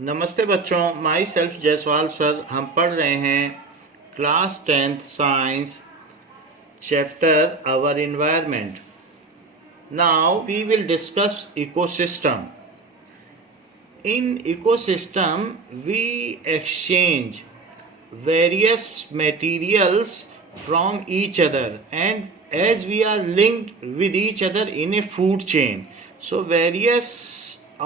नमस्ते बच्चों, my self Jaiswal sir. हम पढ़ रहे हैं class 10th science chapter our environment. Now we will discuss ecosystem. In ecosystem we exchange various materials from each other, and as we are linked with each other in a food chain, so various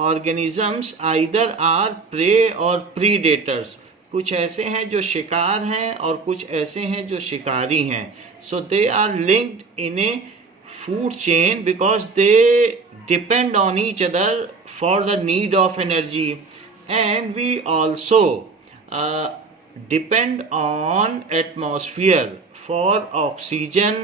organisms either are prey or predators. कुछ ऐसे हैं जो शिकार हैं और कुछ ऐसे हैं जो शिकारी हैं. So they are linked in a food chain because they depend on each other for the need of energy, and we also depend on atmosphere for oxygen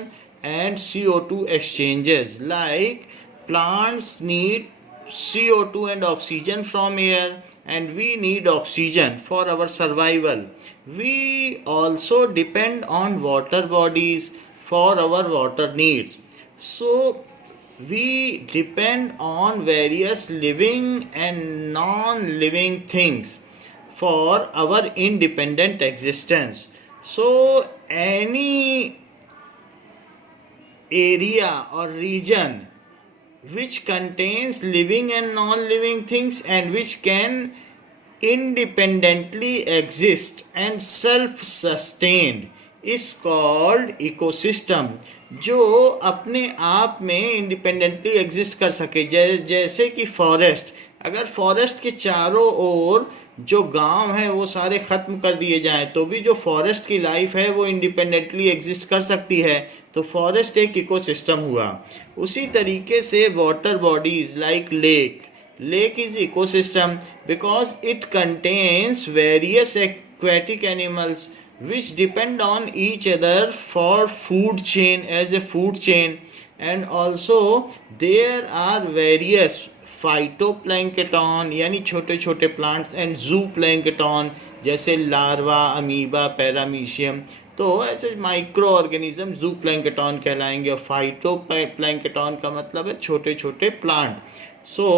and CO2 exchanges. Like plants need CO2 and oxygen from air, and we need oxygen for our survival. We also depend on water bodies for our water needs. So we depend on various living and non-living things for our independent existence. So any area or region which contains living and non-living things and which can independently exist and self-sustained is called ecosystem. जो अपने आप में independently exist कर सके, जैसे कि forest. अगर forest के चारों ओर जो गांव है वो सारे ख़त्म कर दिए जाएं तो भी जो फॉरेस्ट की लाइफ है वो इंडिपेंडेंटली एग्जिस्ट कर सकती है, तो फॉरेस्ट एक इकोसिस्टम हुआ. उसी तरीके से water bodies like lake is ecosystem because it contains various aquatic animals which depend on each other for food chain as a food chain, and also there are various phytoplankton यानी छोटे छोटे plants and जूप्लैंकटन जैसे larva, amoeba, paramecium. तो ऐसे micro organism जूप्लैंकटन कहलाएंगे और phytoplankton का मतलब है छोटे छोटे plant. So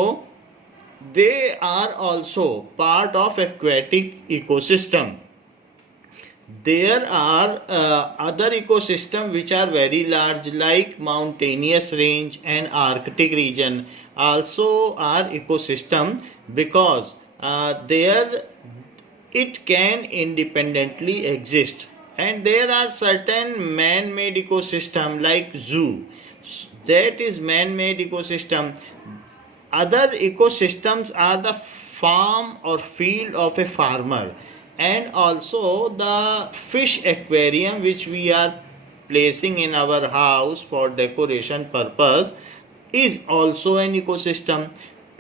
they are also part of aquatic ecosystem. There are other ecosystem which are very large like mountainous range and Arctic region also are ecosystem because there it can independently exist, and there are certain man-made ecosystem like zoo, that is man-made ecosystem. Other ecosystems are the farm or field of a farmer, and also the fish aquarium which we are placing in our house for decoration purpose is also an ecosystem,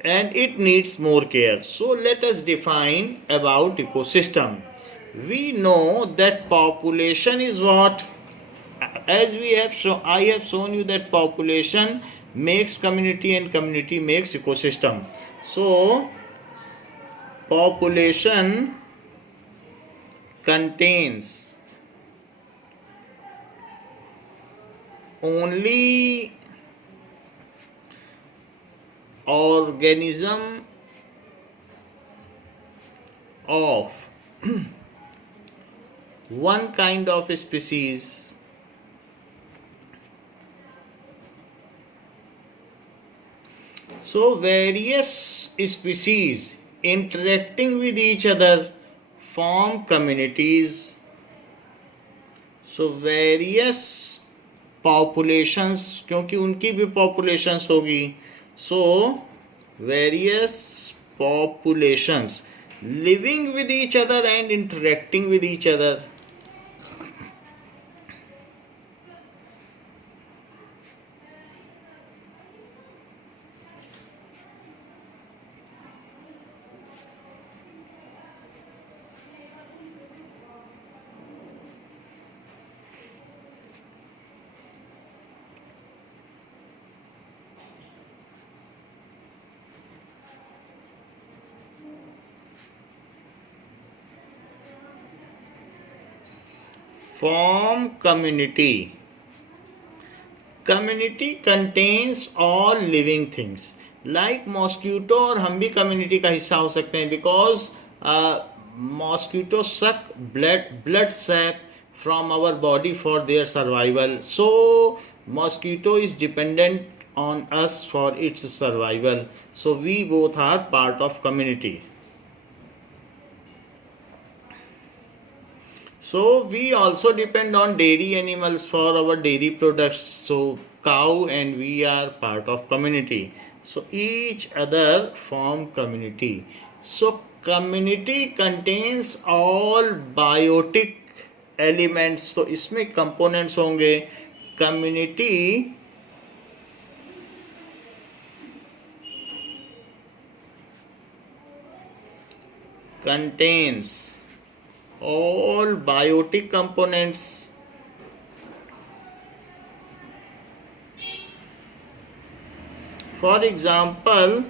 and it needs more care. So let us define about ecosystem. We know that population is what? As we have shown, I have shown you that population makes community and community makes ecosystem. So population contains only organism of one kind of species. So various species interacting with each other form communities. So various populations, क्योंकि उनकी भी populations होगी, so various populations living with each other and interacting with each other. Form community. Community contains all living things. Like mosquito और हम भी community का हिस्सा हो सकते हैं, बिकॉज मॉस्किटो सक blood SAP from our body for their survival. So mosquito is dependent on us for its survival. So we both are part of community. So we also depend on dairy animals for our dairy products. So cow and we are part of community. So each other form community. So community contains all biotic elements. तो इसमें components होंगे. Community contains all biotic components. For example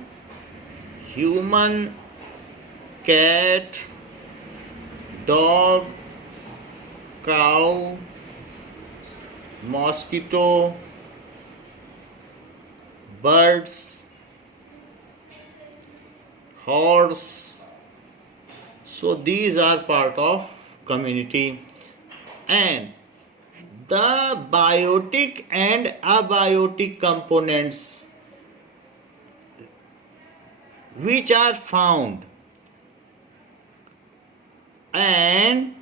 human, cat, dog, cow, mosquito, birds, horse. So these are part of community. And the biotic and abiotic components which are found and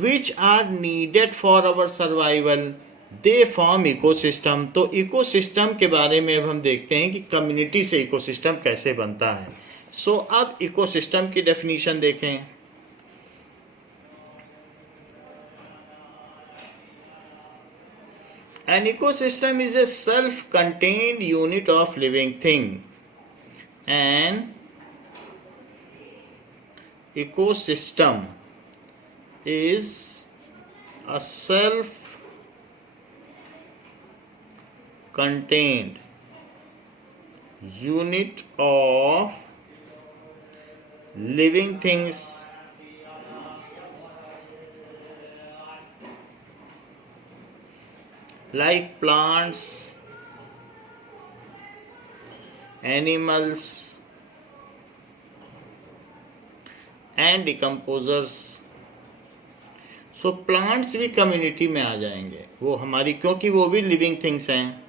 which are needed for our survival, they form ecosystem. तो ecosystem के बारे में अब हम देखते हैं कि community से इकोसिस्टम कैसे बनता है. सो अब इकोसिस्टम की डेफिनेशन देखें. An ecosystem is a self-contained unit of living thing. An ecosystem is a self-contained unit of living things like plants, animals and decomposers. So plants भी कम्युनिटी में आ जाएंगे, वो हमारी, क्योंकि वो भी लिविंग थिंग्स हैं.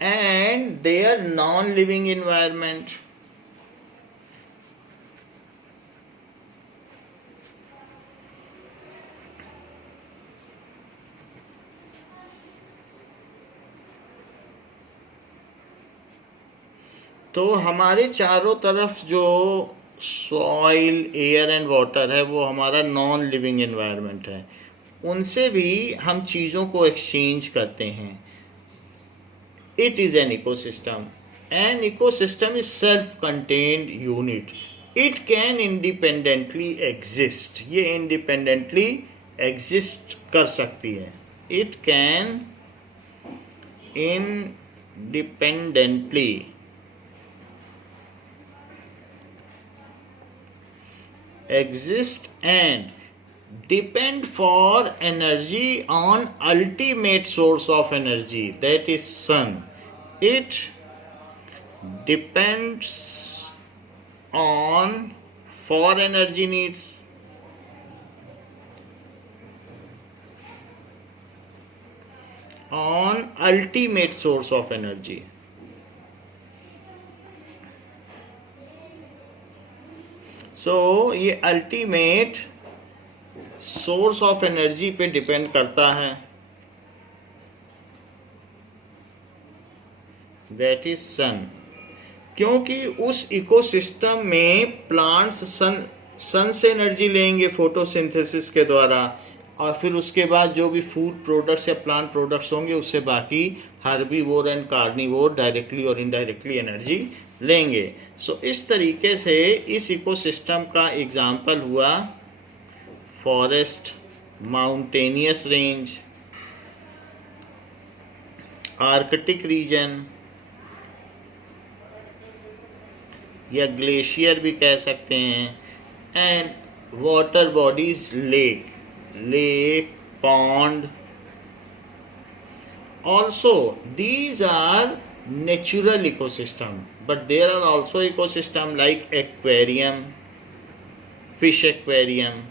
And their non living environment. तो हमारे चारों तरफ जो सॉइल, एयर एंड वाटर है वो हमारा नॉन लिविंग एनवायरनमेंट है. उनसे भी हम चीज़ों को एक्सचेंज करते हैं. It is an ecosystem. An ecosystem is self contained unit. It can independently exist. ये इंडिपेंडेंटली एग्जिस्ट कर सकती है. It can independently exist and depend for energy on ultimate source of energy, that is sun. It depends on for energy needs on ultimate source of energy. सो ये ultimate source of energy पे depend करता है, that is सन. क्योंकि उस ecosystem में plants सन से energy लेंगे photosynthesis के द्वारा, और फिर उसके बाद जो भी फूड प्रोडक्ट्स या प्लांट प्रोडक्ट्स होंगे उससे बाकी हर्बीवोर एंड कार्निवोर डायरेक्टली और इनडायरेक्टली एनर्जी लेंगे. सो इस तरीके से इस इकोसिस्टम का एग्जाम्पल हुआ forest, mountainous range, Arctic region या ग्लेशियर भी कह सकते हैं, and water bodies, lake, pond, Also, these are natural ecosystem, but there are also ecosystem like aquarium, fish aquarium.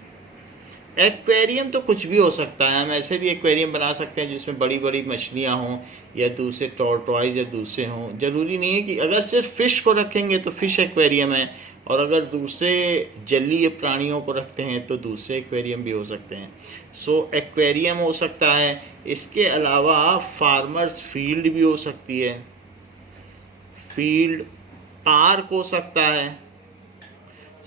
Aquarium तो कुछ भी हो सकता है, हम ऐसे भी एक्वेरियम बना सकते हैं जिसमें बड़ी बड़ी मछलियाँ हों या दूसरे टॉर्टॉइज या दूसरे हों. ज़रूरी नहीं है कि अगर सिर्फ फिश को रखेंगे तो फिश एक्वेरियम है, और अगर दूसरे जलीय प्राणियों को रखते हैं तो दूसरे एक्वेरियम भी हो सकते हैं. सो एक्वेरियम हो सकता है. इसके अलावा फार्मर्स फील्ड भी हो सकती है, फील्ड पार्क हो सकता है.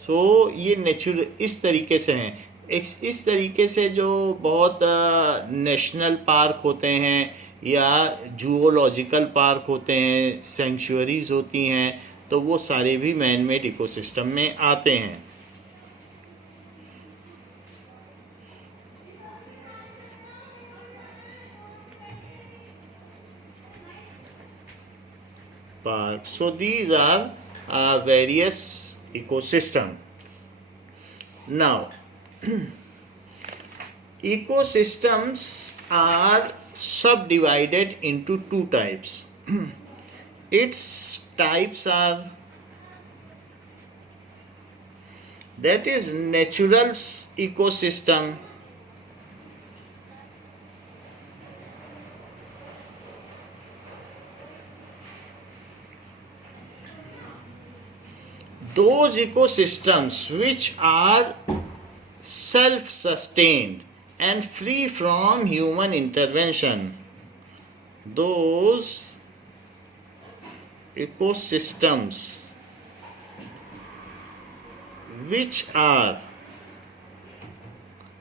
सो ये नेचुरल इस तरीके से हैं. इस तरीके से जो बहुत नेशनल पार्क होते हैं या जूलॉजिकल पार्क होते हैं, सेंचुरीज होती हैं, तो वो सारे भी मैन मेड इकोसिस्टम में आते हैं. Park. So these are various ecosystem. Now ecosystems are subdivided into two types. Its types are, that is natural ecosystem, those ecosystems which are self-sustained and free from human intervention. Those ecosystems which are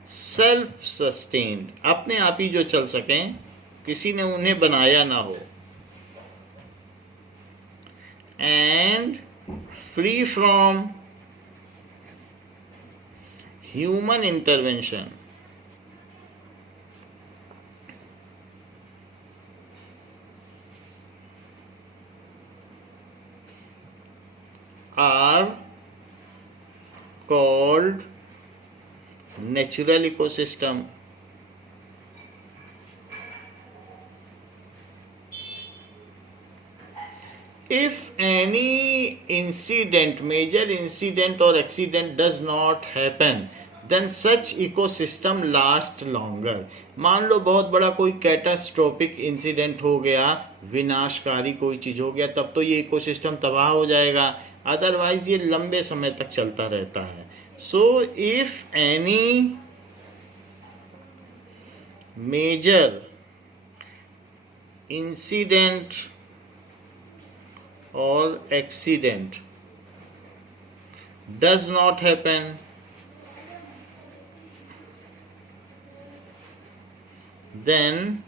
self-sustained, अपने आप ही जो चल सकें, किसी ने उन्हें बनाया ना हो, and free from human intervention, are called natural ecosystem. If any incident, major incident or accident does not happen, then such ecosystem last longer. मान लो बहुत बड़ा कोई कैटास्ट्रोफिक इंसिडेंट हो गया, विनाशकारी कोई चीज़ हो गया, तब तो ये इकोसिस्टम तबाह हो जाएगा, अदरवाइज ये लंबे समय तक चलता रहता है. So if any major incident or accident does not happen, then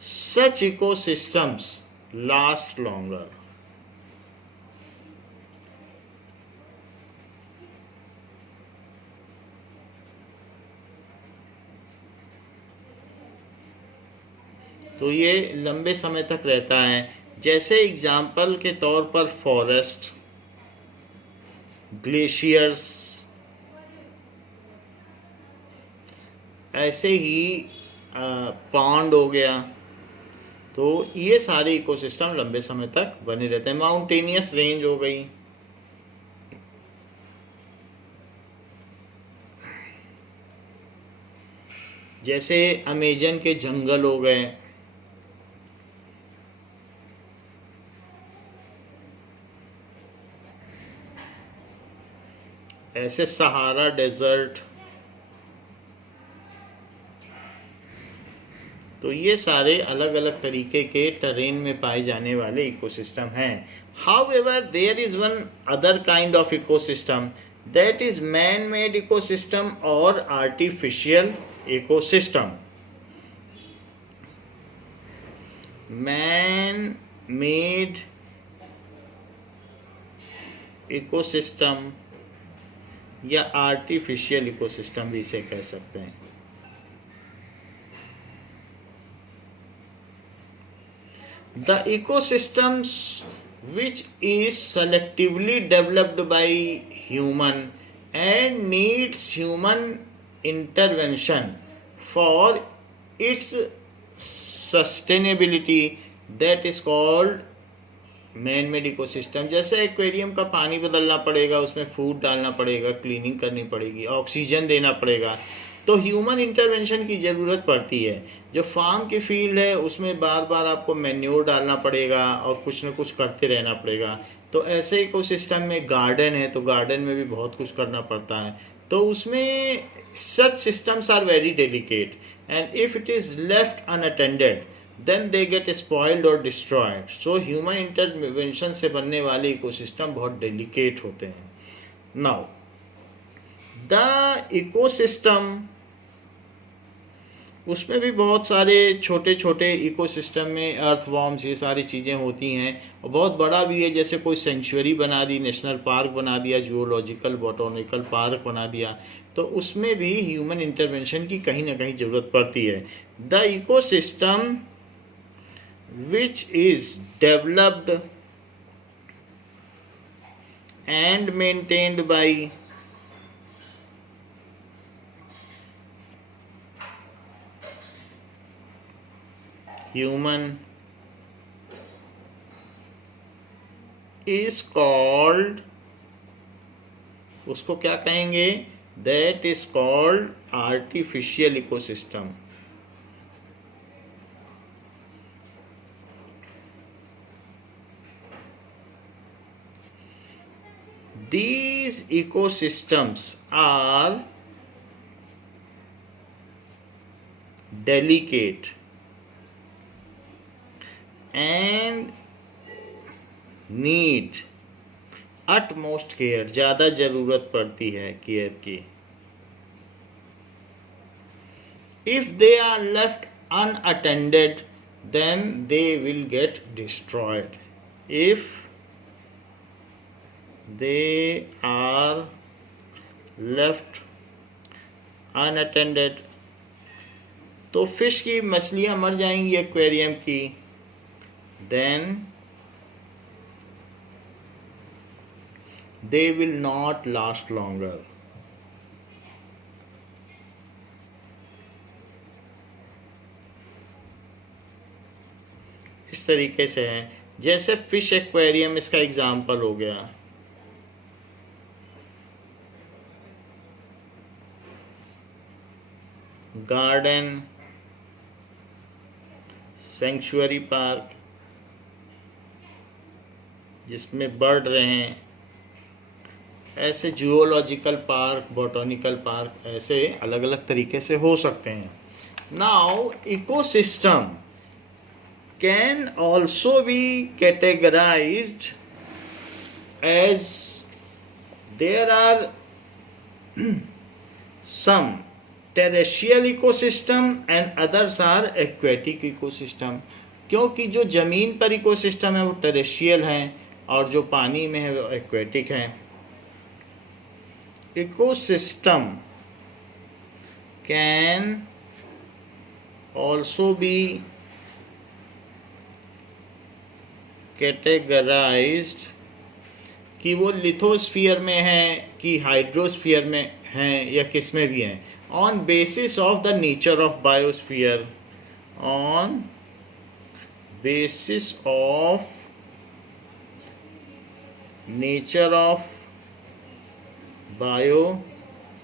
such ecosystems last longer. तो ये लंबे समय तक रहता है. जैसे एग्जाम्पल के तौर पर फॉरेस्ट, ग्लेशियर्स, ऐसे ही पॉन्ड हो गया, तो ये सारे इकोसिस्टम लंबे समय तक बने रहते हैं. माउंटेनियस रेंज हो गई, जैसे अमेजन के जंगल हो गए, ऐसे सहारा डेजर्ट. तो ये सारे अलग अलग तरीके के टेरेन में पाए जाने वाले इकोसिस्टम हैं. However there is one other kind of ecosystem, that is man made ecosystem और artificial ecosystem. Man made ecosystem या आर्टिफिशियल इकोसिस्टम भी इसे कह सकते हैं. The ecosystems which is selectively developed by human and needs human intervention for its sustainability, that is called man made ecosystem. जैसे aquarium का पानी बदलना पड़ेगा, उसमें फूड डालना पड़ेगा, क्लीनिंग करनी पड़ेगी, ऑक्सीजन देना पड़ेगा, तो ह्यूमन इंटरवेंशन की ज़रूरत पड़ती है। जो फार्म की फील्ड है उसमें बार बार आपको मैन्योर डालना पड़ेगा और कुछ न कुछ करते रहना पड़ेगा। तो ऐसे इकोसिस्टम में गार्डन है तो गार्डन में भी बहुत कुछ करना पड़ता है। तो उसमें such systems are very delicate and if it is left unattended then they get spoiled or destroyed. So human intervention से बनने वाले इकोसिस्टम बहुत डेलिकेट होते हैं। Now the ecosystem, उसमें भी बहुत सारे छोटे छोटे इकोसिस्टम में अर्थवॉर्म्स ये सारी चीज़ें होती हैं, और बहुत बड़ा भी है। जैसे कोई सेंचुरी बना दी, नेशनल पार्क बना दिया, जूलॉजिकल बॉटनिकल पार्क बना दिया, तो उसमें भी ह्यूमन इंटरवेंशन की कहीं ना कहीं ज़रूरत पड़ती है। The ecosystem which is developed and maintained by human is called, उसको क्या कहेंगे? That is called artificial ecosystem. These ecosystems are delicate and need utmost care, ज़्यादा ज़रूरत पड़ती है केयर की। If they are left unattended, then they will get destroyed. If they are left unattended, तो fish की, मछलियाँ मर जाएंगी एक्वेरियम की। then they will not last longer. इस तरीके से है। जैसे फिश एक्वेरियम इसका एग्जाम्पल हो गया। गार्डन, सेंचुरी पार्क जिसमें बर्ड रहें, ऐसे जूलॉजिकल पार्क, बॉटनिकल पार्क, ऐसे अलग अलग तरीके से हो सकते हैं। Now ecosystem can also be categorised as there are some terrestrial ecosystem and others are aquatic ecosystem। क्योंकि जो ज़मीन पर इकोसिस्टम है वो टेरेस्ट्रियल हैं और जो पानी में है वो एक्वेटिक हैं। Ecosystem can also be categorised कि वो लिथोस्फीयर में है कि हाइड्रोस्फीयर में हैं या किस में भी हैं, on basis of the nature of biosphere, on basis of nature of biosphere.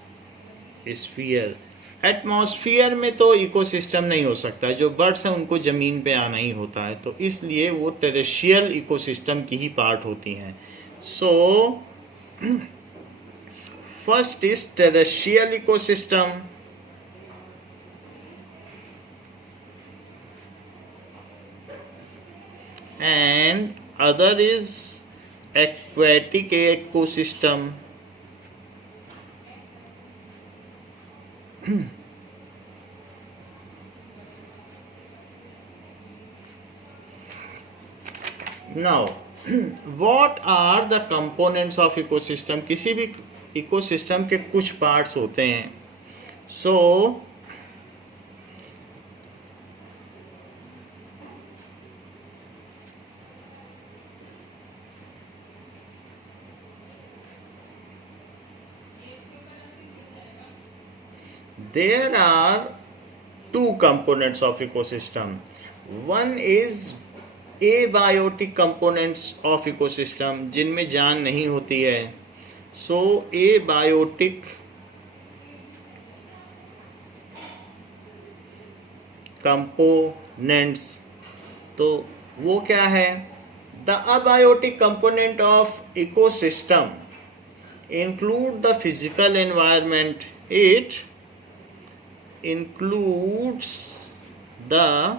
Atmosphere में तो इकोसिस्टम नहीं हो सकता, जो बर्ड्स हैं उनको ज़मीन पे आना ही होता है, तो इसलिए वो टेरेस्ट्रियल इकोसिस्टम की ही पार्ट होती हैं। सो first is terrestrial ecosystem, and other is aquatic ecosystem। Now what are the components of ecosystem? किसी भी इकोसिस्टम के कुछ पार्ट्स होते हैं। सो there are two components of ecosystem. One is abiotic components of ecosystem, जिनमें जान नहीं होती है. So abiotic components, तो वो क्या है? The abiotic component of ecosystem include the physical environment. It includes the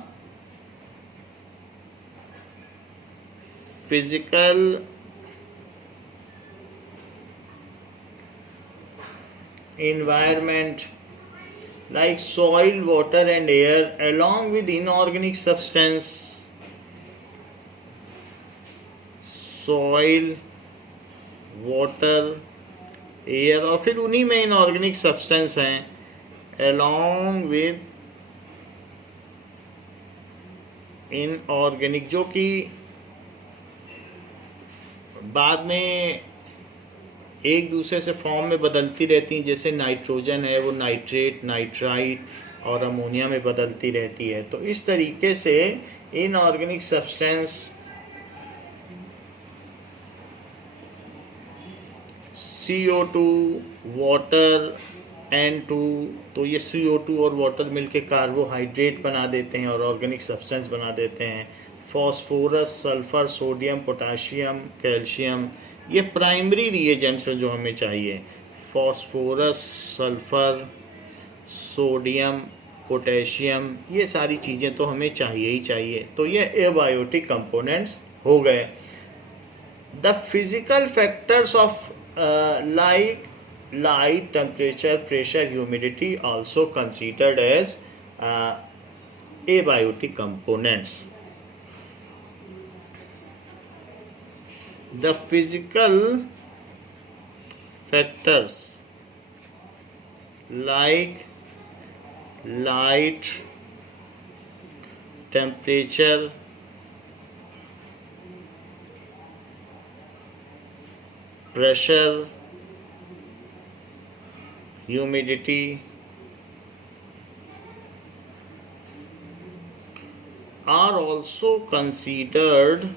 physical environment like soil, water and air, along with inorganic substance. Soil, water, air और फिर उन्हीं में इनऑर्गेनिक सब्सटेंस हैं, along with inorganic, जो कि बाद में एक दूसरे से फॉर्म में बदलती रहती हैं. जैसे नाइट्रोजन है वो नाइट्रेट, नाइट्राइट और अमोनिया में बदलती रहती है. तो इस तरीके से inorganic substance CO2, water, N2, तो ये CO2 और वाटर मिलके कार्बोहाइड्रेट बना देते हैं और ऑर्गेनिक सब्सटेंस बना देते हैं. Phosphorus, sulphur, sodium, potassium, calcium, ये प्राइमरी रिएजेंट्स हैं जो हमें चाहिए. फॉस्फोरस, सल्फर, सोडियम, पोटेशियम, ये सारी चीज़ें तो हमें चाहिए ही चाहिए. तो ये एबायोटिक कंपोनेंट्स हो गए. The physical factors of like light, temperature, pressure, humidity also considered as abiotic components. The physical factors like light, temperature, pressure, humidity are also considered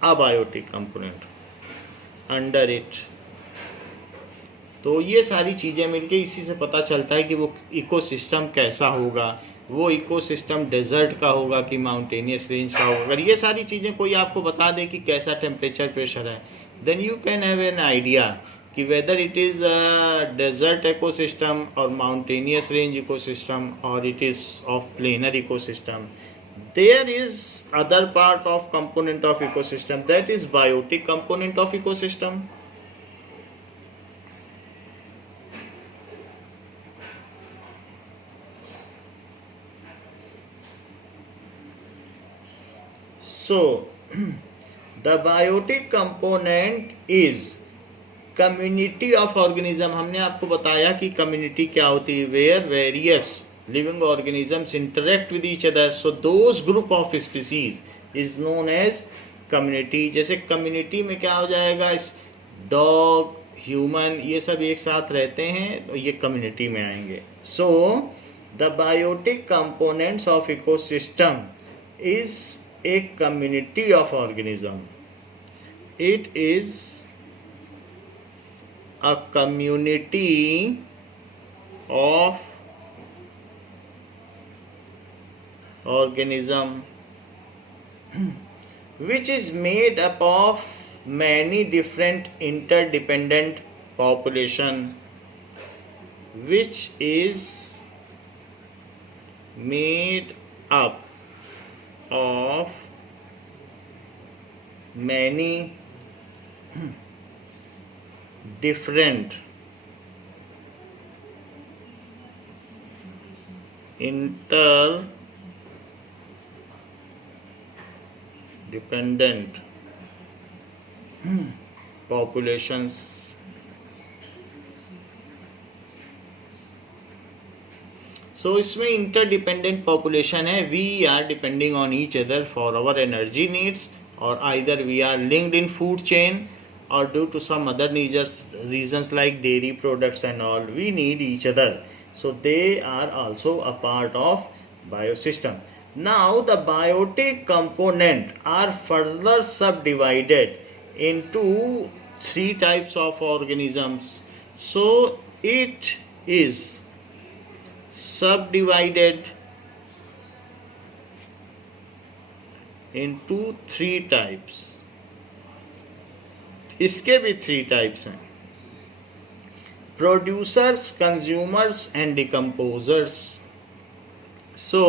abiotic component under it. तो ये सारी चीज़ें मिलके इसी से पता चलता है कि वो इकोसिस्टम कैसा होगा. वो इकोसिस्टम डेजर्ट का होगा कि माउंटेनियस रेंज का होगा. अगर ये सारी चीज़ें कोई आपको बता दे कि कैसा टेम्परेचर, प्रेशर है, then you can have an idea कि whether it is desert ecosystem और माउंटेनियस रेंज इकोसिस्टम और it is of planar ecosystem. There is other part of component of ecosystem, that is biotic component of ecosystem. So the biotic component is community of organism. हमने आपको बताया कि community क्या होती है, where various living organisms interact with each other. So those group of species is known as community. जैसे community में क्या हो जाएगा, dog, human, ये सब एक साथ रहते हैं तो ये community में आएंगे. So the biotic components of ecosystem is a community of organism. It is a community of organism which is made up of many different interdependent population, which is made up of many different interdependent populations. So इसमें interdependent population है. We are depending on each other for our energy needs, or either we are linked in food chain, or due to some other reasons like dairy products and all, we need each other. So they are also a part of biosystem. Now the biotic component are further subdivided into three types of organisms. So it is subdivided into three types. इसके भी three types हैं, producers, consumers and decomposers. सो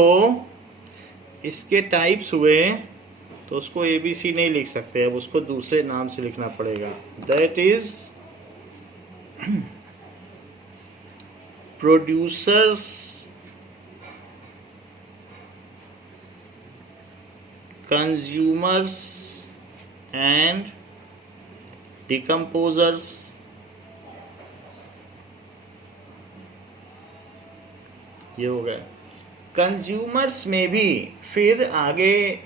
इसके types हुए तो उसको ABC नहीं लिख सकते, अब उसको दूसरे नाम से लिखना पड़ेगा. That is producers, consumers and decomposers. ये हो गए. कंज्यूमर्स में भी फिर आगे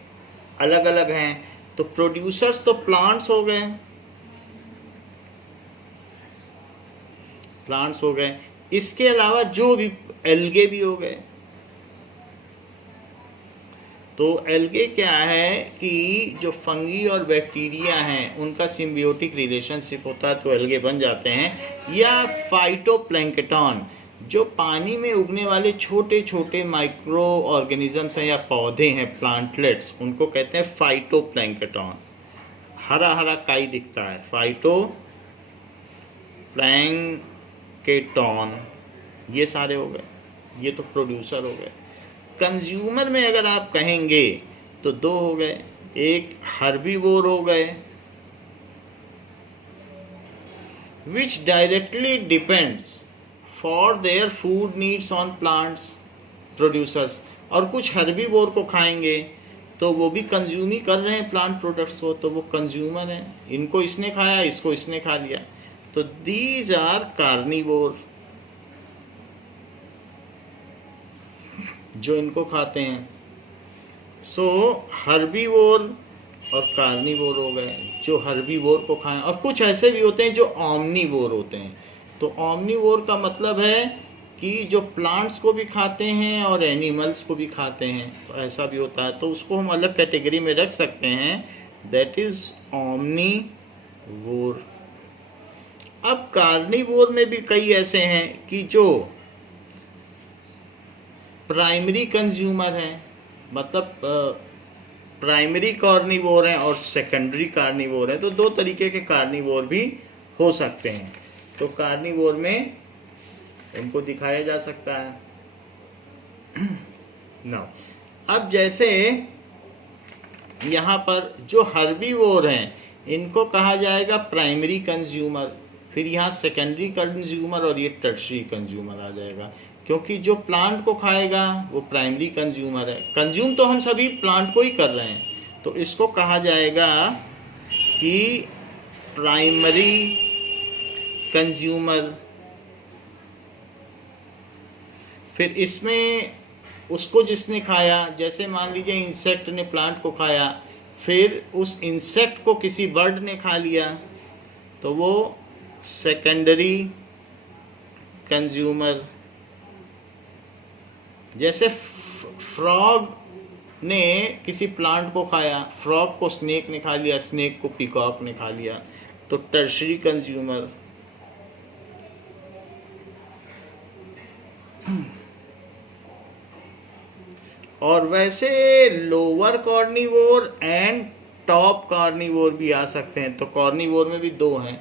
अलग अलग हैं. तो प्रोड्यूसर्स तो प्लांट्स हो गए, प्लांट्स हो गए. इसके अलावा जो भी एल्गे भी हो गए. तो एल्गे क्या है कि जो फंगी और बैक्टीरिया हैं उनका सिम्बियोटिक रिलेशनशिप होता है, तो एल्गे बन जाते हैं. या फाइटोप्लैंक्टन, जो पानी में उगने वाले छोटे छोटे माइक्रो ऑर्गेनिजम्स हैं या पौधे हैं, प्लांटलेट्स, उनको कहते हैं फाइटोप्लैंक्टन. हरा हरा काई दिखता है, फाइटोप्लैंक्टन. ये सारे हो गए, ये तो प्रोड्यूसर हो गए. कंज्यूमर में अगर आप कहेंगे तो दो हो गए. एक हर्बीवोर हो गए, विच directly depends for their food needs on plants, producers. और कुछ हर्बीवोर को खाएंगे तो वो भी कंज्यूम ही कर रहे हैं प्लांट प्रोडक्ट्स को, तो वो कंज्यूमर हैं. इनको इसने खाया, इसको इसने खा लिया, तो दीज आर कार्निवोर, जो इनको खाते हैं. सो हर्बीवोर और कार्निवोर हो गए, जो हर्बीवोर को खाएं. और कुछ ऐसे भी होते हैं जो ओमनीवोर होते हैं. तो ओमनीवोर का मतलब है कि जो प्लांट्स को भी खाते हैं और एनिमल्स को भी खाते हैं, तो ऐसा भी होता है. तो उसको हम अलग कैटेगरी में रख सकते हैं, दैट इज ओमनीवोर. अब कार्निवोर में भी कई ऐसे हैं कि जो प्राइमरी कंज्यूमर हैं, मतलब प्राइमरी कार्निवोर हैं और सेकेंडरी कार्निवोर हैं. तो दो तरीके के कार्निवोर भी हो सकते हैं. तो कार्निवोर में उनको दिखाया जा सकता है. नाउ अब जैसे यहाँ पर जो हर्बीवोर हैं इनको कहा जाएगा प्राइमरी कंज्यूमर, फिर यहाँ सेकेंडरी कंज्यूमर और ये टर्शरी कंज्यूमर आ जाएगा. क्योंकि जो प्लांट को खाएगा वो प्राइमरी कंज्यूमर है. कंज्यूम तो हम सभी प्लांट को ही कर रहे हैं, तो इसको कहा जाएगा कि प्राइमरी कंज्यूमर. फिर इसमें उसको जिसने खाया, जैसे मान लीजिए इंसेक्ट ने प्लांट को खाया, फिर उस इंसेक्ट को किसी बर्ड ने खा लिया, तो वो सेकेंडरी कंज्यूमर. जैसे फ्रॉग ने किसी प्लांट को खाया, फ्रॉग को स्नेक ने खा लिया, स्नेक को पीकॉक ने खा लिया, तो टर्शरी कंज्यूमर. और वैसे lower carnivore and top carnivore भी आ सकते हैं. तो कार्निवोर में भी दो हैं,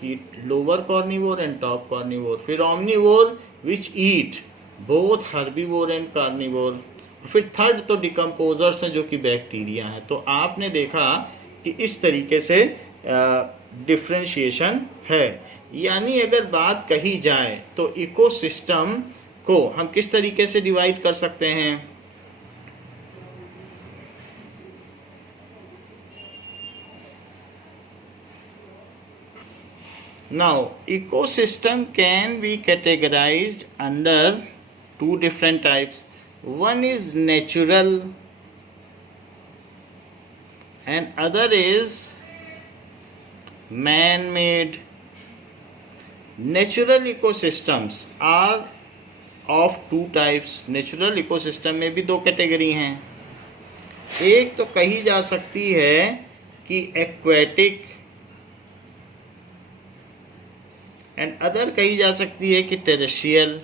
कि lower carnivore and top carnivore. फिर omnivore which eat both herbivore and carnivore. फिर थर्ड तो डिकम्पोजर्स हैं, जो कि बैक्टीरिया हैं. तो आपने देखा कि इस तरीके से डिफ्रेंशिएशन है. यानी अगर बात कही जाए तो इकोसिस्टम को हम किस तरीके से डिवाइड कर सकते हैं. Now, ecosystem can be categorized under two different types. One is natural and other is man-made. Natural ecosystems are of two types. Natural ecosystem में भी दो कैटेगरी हैं. एक तो कही जा सकती है कि एक्वेटिक, एंड अदर कही जा सकती है कि टेरेस्ट्रियल.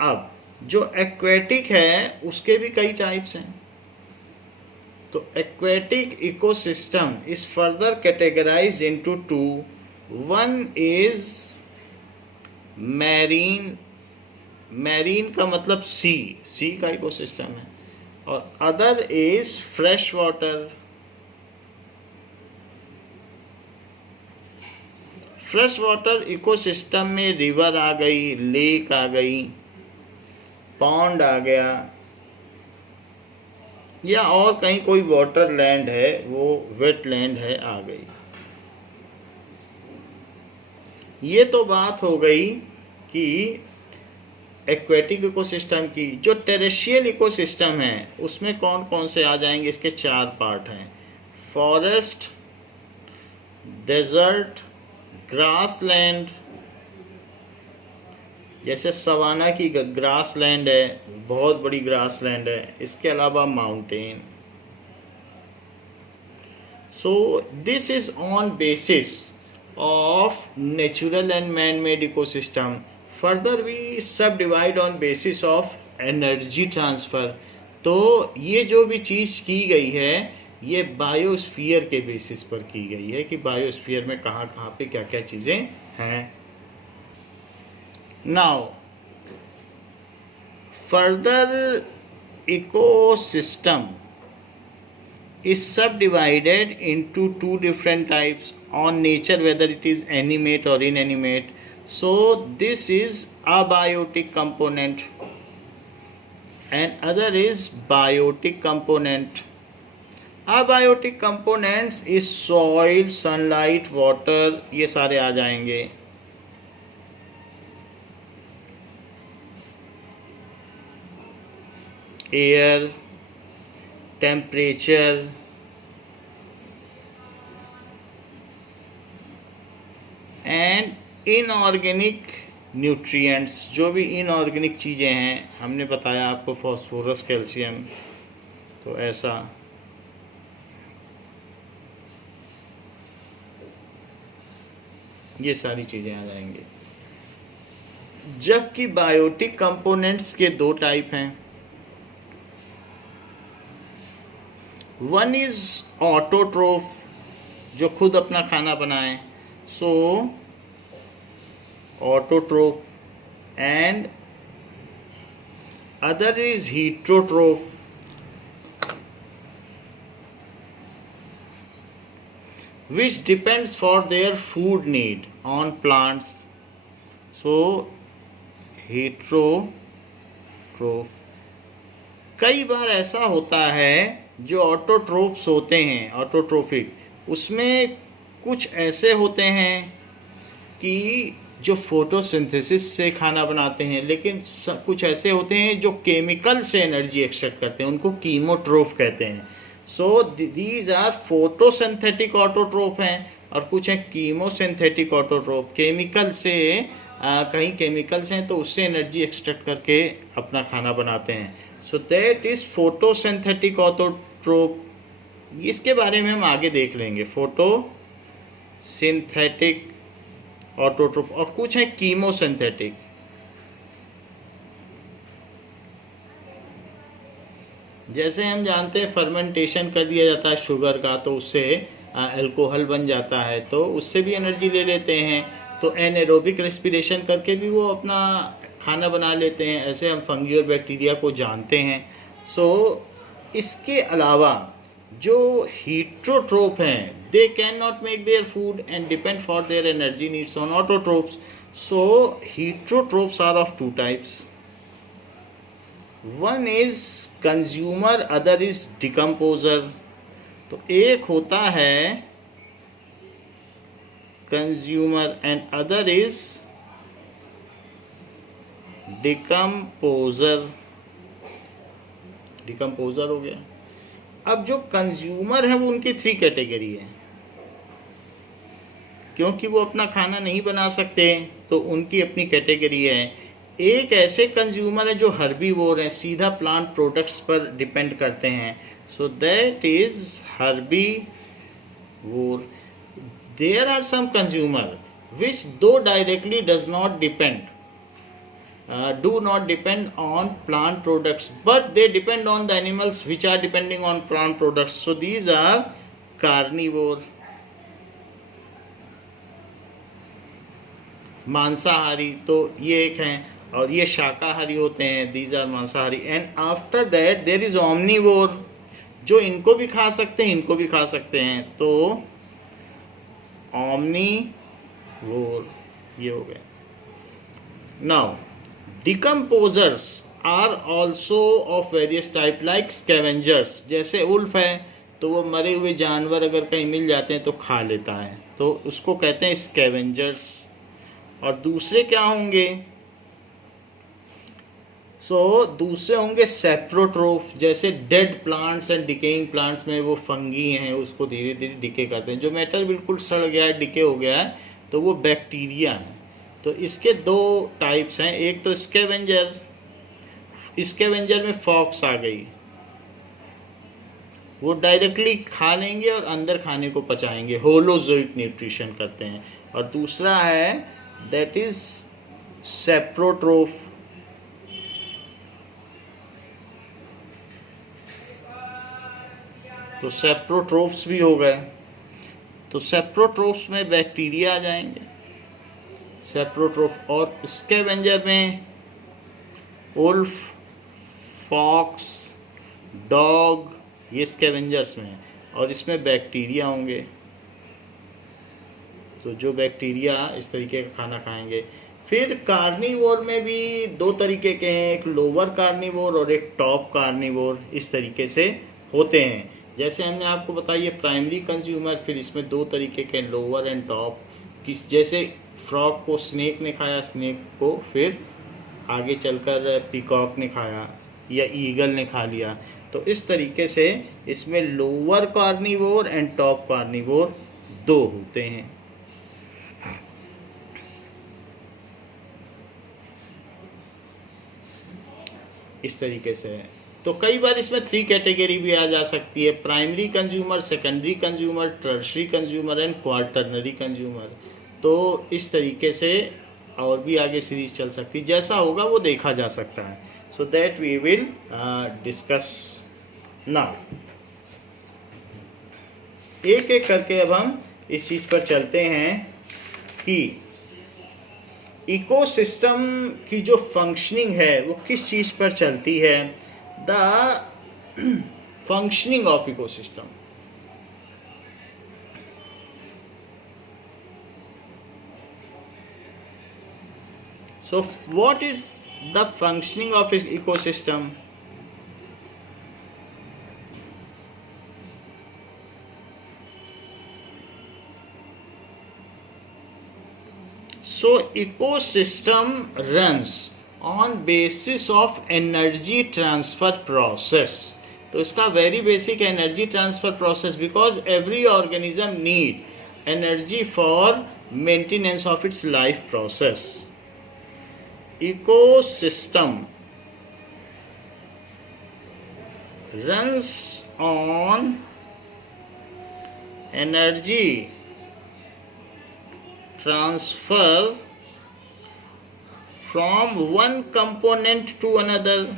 अब जो एक्वेटिक है उसके भी कई टाइप्स हैं. तो aquatic ecosystem is further categorised into two. One is marine. Marine का मतलब सी का इकोसिस्टम है. और other is fresh water. Fresh water ecosystem में रिवर आ गई, लेक आ गई, पॉन्ड आ गया, या और कहीं कोई वाटर लैंड है, वो वेट लैंड है, आ गई. ये तो बात हो गई कि एक्वेटिक इकोसिस्टम की. जो टेरेस्ट्रियल इकोसिस्टम है उसमें कौन कौन से आ जाएंगे? इसके चार पार्ट हैं. फॉरेस्ट, डेजर्ट, ग्रासलैंड, जैसे सवाना की ग्रासलैंड है, बहुत बड़ी ग्रासलैंड है. इसके अलावा mountain. So this is on basis of natural and man made ecosystem. Further we subdivide on basis of energy transfer. तो ये जो भी चीज़ की गई है ये बायोस्फीयर के बेसिस पर की गई है कि बायोस्फीयर में कहाँ कहाँ पे क्या क्या चीज़ें हैं. Now, further ecosystem is subdivided into two different types on nature, whether it is animate or inanimate. So this is abiotic component and other is biotic component. Abiotic components is soil, sunlight, water, ये सारे आ जाएंगे. Air, temperature, and inorganic nutrients. जो भी inorganic चीज़ें हैं, हमने बताया आपको फॉस्फोरस, कैल्शियम, तो ऐसा. ये सारी चीज़ें आ जाएंगी. जबकि बायोटिक कंपोनेंट्स के दो टाइप हैं. वन इज ऑटोट्रोफ, जो खुद अपना खाना बनाए, so autotroph. And other is heterotroph, which depends for their food need on plants. So heterotroph. कई बार ऐसा होता है जो ऑटोट्रोफ्स होते हैं, ऑटोट्रोफिक, उसमें कुछ ऐसे होते हैं कि जो फोटोसिंथेसिस से खाना बनाते हैं, लेकिन कुछ ऐसे होते हैं जो केमिकल से एनर्जी एक्सट्रैक्ट करते हैं, उनको कीमोट्रोफ कहते हैं. So these are photosynthetic autotroph हैं, और कुछ हैं कीमोसिंथेटिक ऑटोट्रोफ. केमिकल से कहीं केमिकल्स हैं तो उससे एनर्जी एक्सट्रैक्ट करके अपना खाना बनाते हैं. So that is photosynthetic autotroph. इसके बारे में हम आगे देख लेंगे. फोटोसिंथेटिक ऑटोट्रोफ, और कुछ हैं कीमोसिंथेटिक. जैसे हम जानते हैं फर्मेंटेशन कर दिया जाता है शुगर का, तो उससे अल्कोहल बन जाता है, तो उससे भी एनर्जी ले लेते हैं. तो एनारोबिक रेस्पिरेशन करके भी वो अपना खाना बना लेते हैं. ऐसे हम फंगी और बैक्टीरिया को जानते हैं. सो इसके अलावा जो हीट्रोट्रोफ हैं, they can not make their food and depend for their energy needs on autotrophs. So heterotrophs are of two types. One is consumer, other is decomposer. तो एक होता है consumer and other is decomposer. Decomposer हो गया। अब जो consumer है वो उनकी 3 कैटेगरी है, क्योंकि वो अपना खाना नहीं बना सकते तो उनकी अपनी कैटेगरी है। एक ऐसे कंज्यूमर है जो हर्बीवोर है, सीधा प्लांट प्रोडक्ट्स पर डिपेंड करते हैं, so that is herbivore. There are some consumer which though directly does not depend do not depend on plant products, but they depend on the animals which are depending on plant products, so these are carnivore, मांसाहारी। तो ये एक हैं, और ये शाकाहारी होते हैं, these are मांसाहारी। and after that there is omnivore, जो इनको भी खा सकते हैं इनको भी खा सकते हैं, तो omnivore ये हो गया। now decomposers are also of various type like scavengers, जैसे उल्फ है तो वो मरे हुए जानवर अगर कहीं मिल जाते हैं तो खा लेता है, तो उसको कहते हैं स्कैवेंजर्स। और दूसरे क्या होंगे, दूसरे होंगे सेप्रोट्रोफ, जैसे dead plants and decaying plants में वो फंगी हैं, उसको धीरे धीरे डिके करते हैं। जो मैटर बिल्कुल सड़ गया है, डिके हो गया है, तो वो बैक्टीरिया है। तो इसके 2 टाइप्स हैं, एक तो स्कैवेंजर, स्कैवेंजर में फॉक्स आ गई, वो डायरेक्टली खा लेंगे और अंदर खाने को पचाएंगे, होलोजोइक न्यूट्रिशन करते हैं। और दूसरा है दैट इज सेप्रोट्रोफ, तो सेप्रोट्रोफ्स भी हो गए। तो सेप्रोट्रोफ्स में बैक्टीरिया आ जाएंगे, सेप्रोट्रोफ। और स्कैवेंजर में उल्फ, फॉक्स, डॉग, ये स्कैवेंजर्स में है, और इसमें बैक्टीरिया होंगे। तो जो बैक्टीरिया इस तरीके का खाना खाएंगे। फिर कार्निवोर में भी 2 तरीके के हैं, एक लोअर कार्निवोर और एक टॉप कार्निवोर, इस तरीके से होते हैं। जैसे हमने आपको बताया ये प्राइमरी कंज्यूमर, फिर इसमें 2 तरीके के लोअर एंड टॉप। जैसे फ्रॉग को स्नेक ने खाया, स्नेक को फिर आगे चलकर पीकॉक ने खाया या ईगल ने खा लिया। तो इस तरीके से इसमें lower carnivore and top carnivore 2 होते हैं। इस तरीके से है। तो कई बार इसमें 3 कैटेगरी भी आ जा सकती है, primary consumer, secondary consumer, tertiary consumer and quaternary consumer. तो इस तरीके से और भी आगे सीरीज चल सकती है, जैसा होगा वो देखा जा सकता है। So that we will discuss now. एक एक करके अब हम इस चीज़ पर चलते हैं कि इकोसिस्टम की जो फंक्शनिंग है वो किस चीज़ पर चलती है। The functioning of ecosystem. So what is the functioning of an ecosystem? So ecosystem runs on basis of energy transfer process. तो इसका very basic energy transfer process, because every organism need energy for maintenance of its life process. Ecosystem runs on energy transfer from one component to another.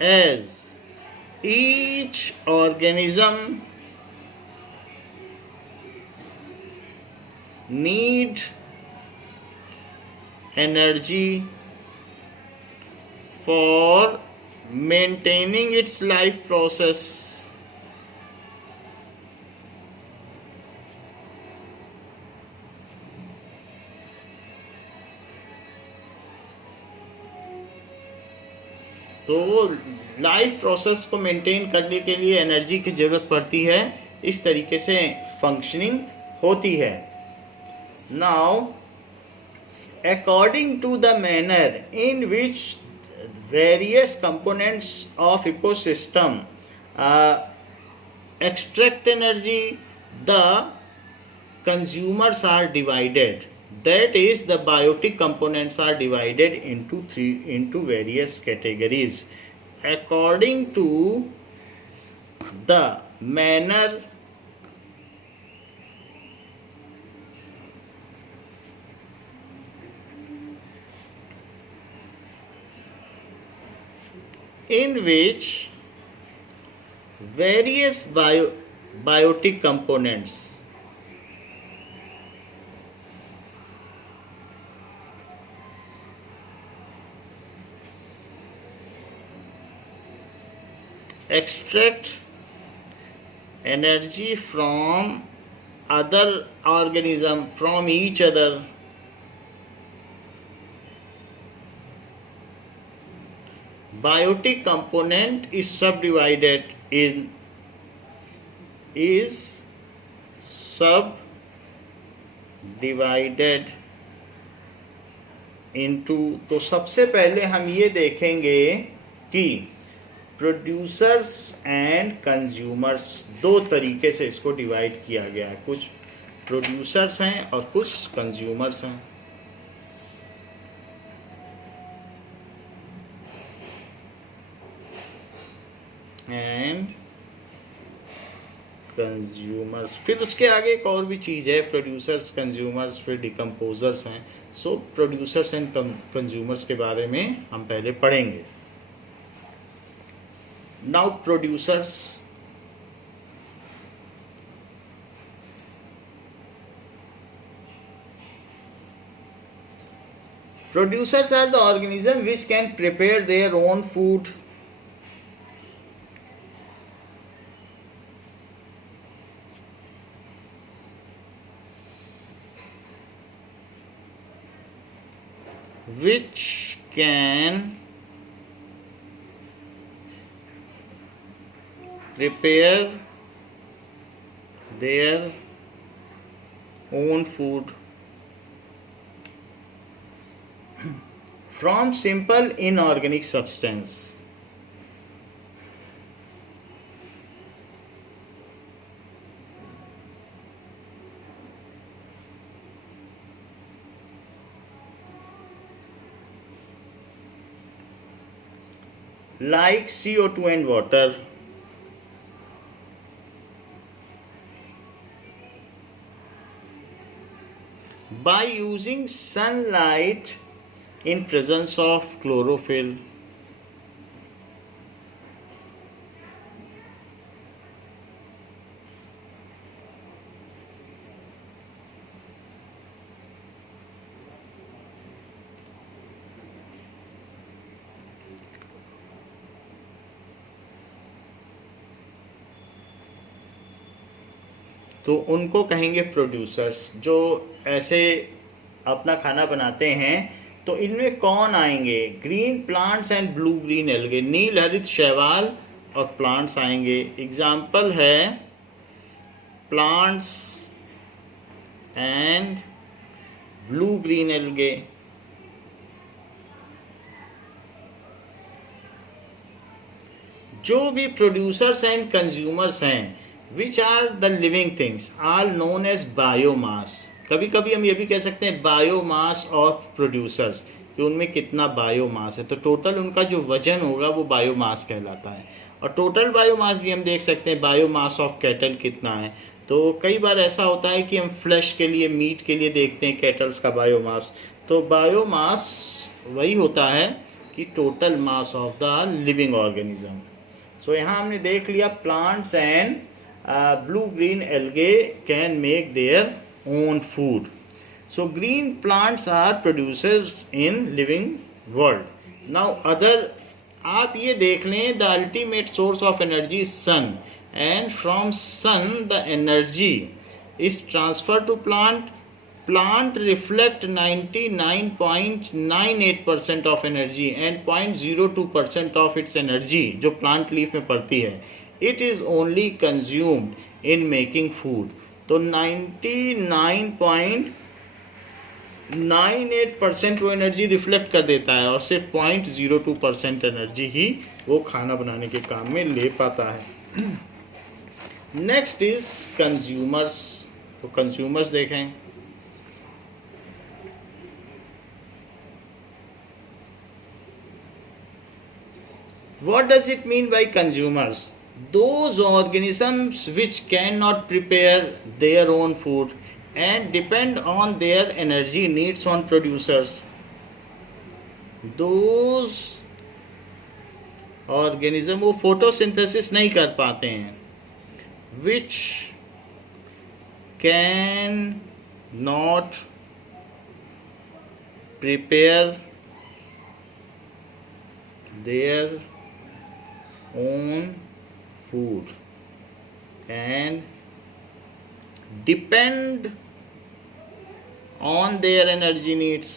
As each organism need energy for maintaining its life process. तो life process को maintain करने के लिए energy की ज़रूरत पड़ती है, इस तरीके से फंक्शनिंग होती है। Now according to the manner in which various components of ecosystem extract energy, the consumers are divided. That is, the biotic components are divided into various categories according to the manner in which various biotic components extract energy from other organism, from each other. Biotic component is subdivided into, तो सबसे पहले हम ये देखेंगे कि producers and consumers, दो तरीके से इसको डिवाइड किया गया है. कुछ प्रोड्यूसर्स हैं और कुछ कंज्यूमर्स हैं. एंड कंज्यूमर्स, फिर उसके आगे एक और भी चीज़ है, प्रोड्यूसर्स, कंज्यूमर्स, फिर डिकम्पोजर्स हैं. सो प्रोड्यूसर्स एंड कंज्यूमर्स के बारे में हम पहले पढ़ेंगे. Now producers. Producers are the organism which can prepare their own food. Which can prepare their own food from simple inorganic substance. Like CO2 and water. By using sunlight in presence of chlorophyll. तो उनको कहेंगे producers, जो ऐसे अपना खाना बनाते हैं. तो इनमें कौन आएंगे? Green plants and blue green algae, नील हरित शैवाल और प्लांट्स आएंगे. एग्जाम्पल है plants and blue green algae. जो भी प्रोड्यूसर्स एंड कंज्यूमर्स हैं, which are the living things, are known as biomass. कभी कभी हम ये भी कह सकते हैं बायोमास ऑफ प्रोड्यूसर्स, कि उनमें कितना बायोमास है. तो टोटल उनका जो वजन होगा वो बायोमास कहलाता है. और टोटल बायोमास भी हम देख सकते हैं, बायोमास ऑफ कैटल कितना है. तो कई बार ऐसा होता है कि हम फ्लैश के लिए, मीट के लिए देखते हैं कैटल्स का बायोमास. तो बायोमास वही होता है कि total mass of the living organism. So यहाँ हमने देख लिया plants and blue green algae can make their own food. So green plants are producers in living world. Now other, आप ये देख लें, the ultimate source of energy is sun, and from sun the energy is transferred to plant. Plant reflect 99.98% of energy and 0.02% of its energy जो plant leaf में पड़ती है, it is only consumed in making food. तो 99 98% वो energy reflect कर देता है और सिर्फ 0.02% एनर्जी ही वो खाना बनाने के काम में ले पाता है। Next is consumers. तो कंज्यूमर्स देखें। What does it mean by consumers? Those organisms which cannot prepare their own food and depend on their energy needs on producers. Those organism वो photosynthesis नहीं कर पाते हैं, which can not prepare their own food and depend on their energy needs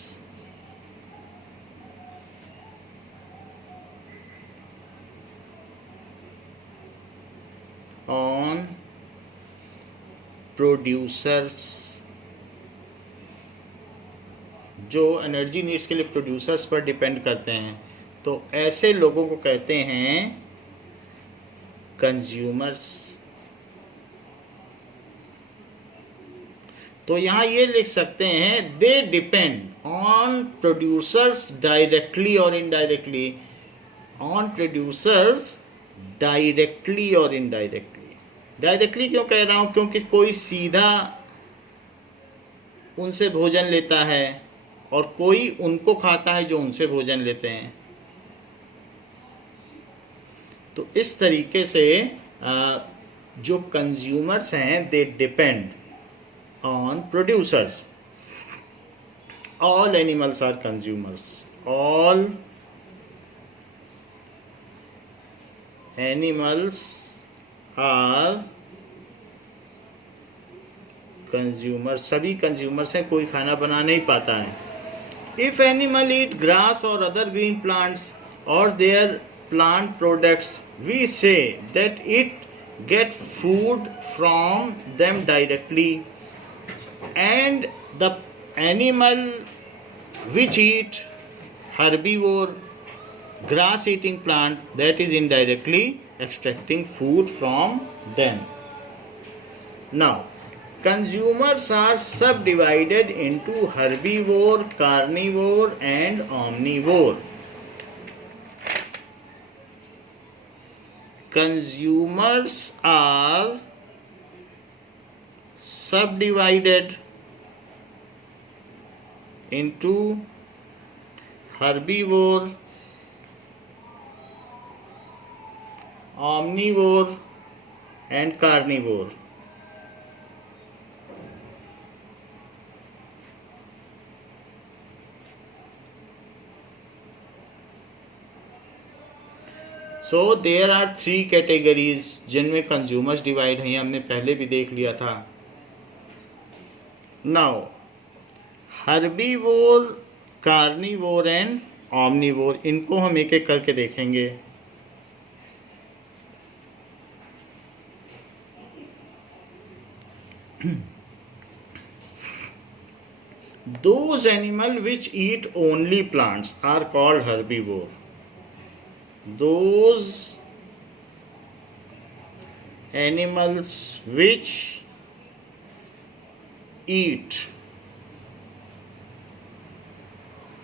on producers। जो energy needs के लिए producers पर depend करते हैं, तो ऐसे लोगों को कहते हैं कंज्यूमर्स। तो यहां ये लिख सकते हैं they depend on producers directly और इनडायरेक्टली। ऑन प्रोड्यूसर्स डायरेक्टली और इनडायरेक्टली। डायरेक्टली क्यों कह रहा हूं? क्योंकि कोई सीधा उनसे भोजन लेता है और कोई उनको खाता है जो उनसे भोजन लेते हैं। तो इस तरीके से जो कंज्यूमर्स हैं they depend on producers. All animals are consumers. All animals are consumers. सभी कंज्यूमर्स हैं, कोई खाना बना नहीं पाता है। इफ एनिमल ईट ग्रास और अदर ग्रीन प्लांट्स और there plant products, we say that it get food from them directly, and the animal which eat herbivore grass eating plant, that is indirectly extracting food from them. Now consumers are subdivided into herbivore, carnivore and omnivore. Consumers are subdivided into herbivore, omnivore and carnivore. So there are 3 categories जिनमें consumers divide हैं, हमने पहले भी देख लिया था। Now herbivore, carnivore and omnivore, इनको हम एक एक करके देखेंगे। Those animals which eat only plants are called herbivore. Those animals which eat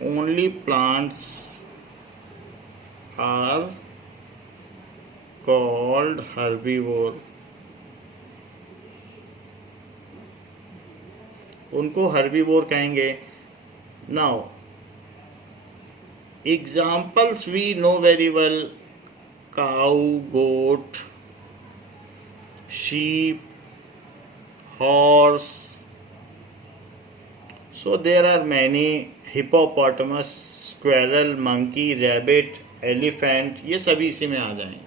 only plants are called herbivore. उनको हर्बीवोर कहेंगे। Now examples we know very well: cow, goat, sheep, horse. So there are many: hippopotamus, squirrel, monkey, rabbit, elephant, ये सभी इसी में आ जाएं।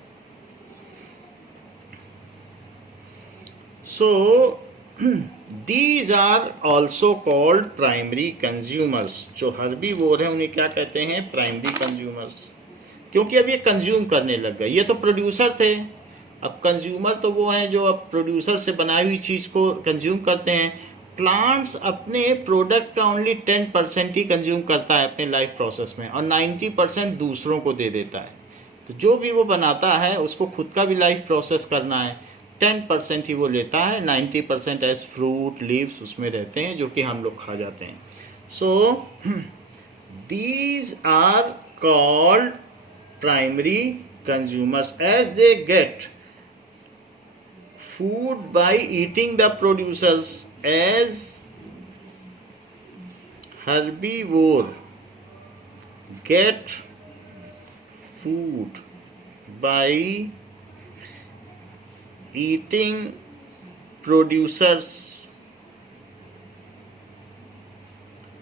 So these are also called primary consumers. जो herbivore हैं उन्हें क्या कहते हैं? Primary consumers. क्योंकि अब ये कंज्यूम करने लग गए। ये तो प्रोड्यूसर थे, अब कंज्यूमर तो वो हैं जो अब प्रोड्यूसर से बनाई हुई चीज़ को कंज्यूम करते हैं। प्लांट्स अपने प्रोडक्ट का ओनली 10% ही कंज्यूम करता है अपने लाइफ प्रोसेस में, और 90% दूसरों को दे देता है। तो जो भी वो बनाता है उसको खुद का भी लाइफ प्रोसेस करना है, 10% ही वो लेता है, 90% एज फ्रूट लीव्स उसमें रहते हैं जो कि हम लोग खा जाते हैं। सो these are called primary consumers, as they get food by eating the producers, as herbivore get food by eating producers.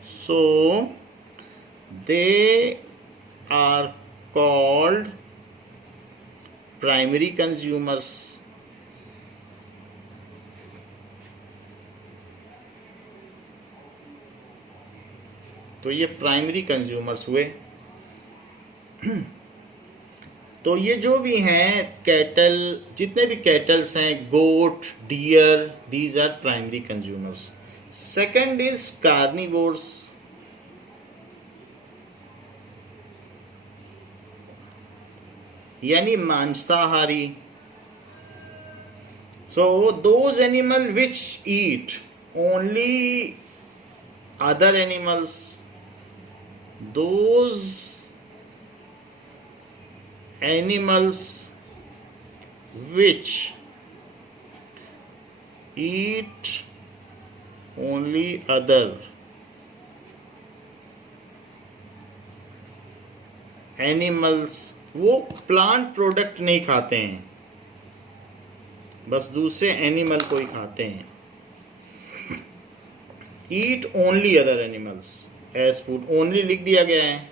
So they are called primary consumers. तो ये प्राइमरी कंज्यूमर्स हुए। तो ये जो भी हैं कैटल, जितने भी कैटल्स हैं, goat, deer, these are primary consumers. Second is carnivores. यानी मांसाहारी। So those animal which eat only other animals, those animals which eat only other animals, वो प्लांट प्रोडक्ट नहीं खाते हैं, बस दूसरे एनिमल को ही खाते हैं। Eat only other animals as food, only लिख दिया गया है,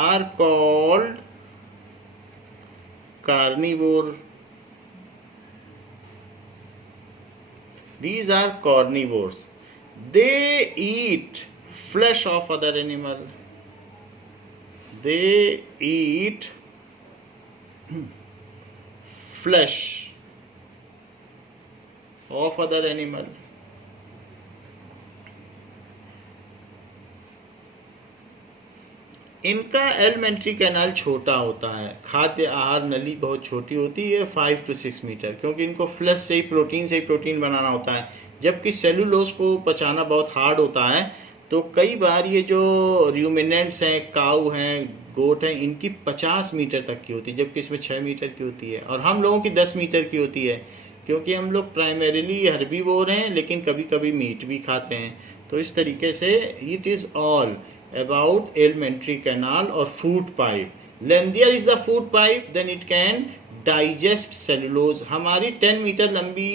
are called carnivore. These are carnivores. They eat flesh of other animal. They eat flesh of other animal. इनका एलिमेंट्री कैनाल छोटा होता है, खाद्य आहार नली बहुत छोटी होती है, 5 to 6 मीटर, क्योंकि इनको फ्लैश से ही प्रोटीन बनाना होता है, जबकि सेलुलोज को पचाना बहुत हार्ड होता है। तो कई बार ये जो रूमिनेंट्स हैं, काऊ हैं, गोट हैं, इनकी 50 मीटर तक की होती है, जबकि इसमें 6 मीटर की होती है, और हम लोगों की 10 मीटर की होती है, क्योंकि हम लोग प्राइमरीली हर्बीवोर हैं, लेकिन कभी कभी मीट भी खाते हैं। तो इस तरीके से it is all about alimentary canal or food pipe. Lengthier is the food pipe, then it can digest cellulose. हमारी 10 मीटर लंबी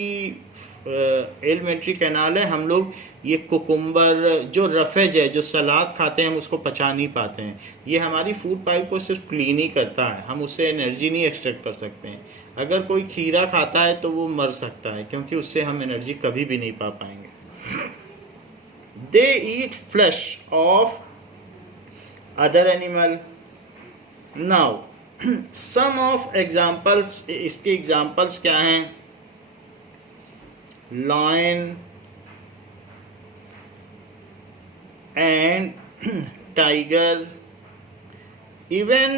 एलिमेंट्री कैनाल है, हम लोग ये कुकुम्बर, जो रफेज है, जो सलाद खाते हैं, हम उसको पचा नहीं पाते हैं। ये हमारी फूड पाइप को सिर्फ क्लीन ही करता है, हम उससे एनर्जी नहीं एक्सट्रैक्ट कर सकते हैं। अगर कोई खीरा खाता है तो वो मर सकता है, क्योंकि उससे हम एनर्जी कभी भी नहीं पा पाएंगे। They eat flesh of other animal. Now some of examples, इसके एग्जाम्पल्स क्या हैं? lion and tiger, even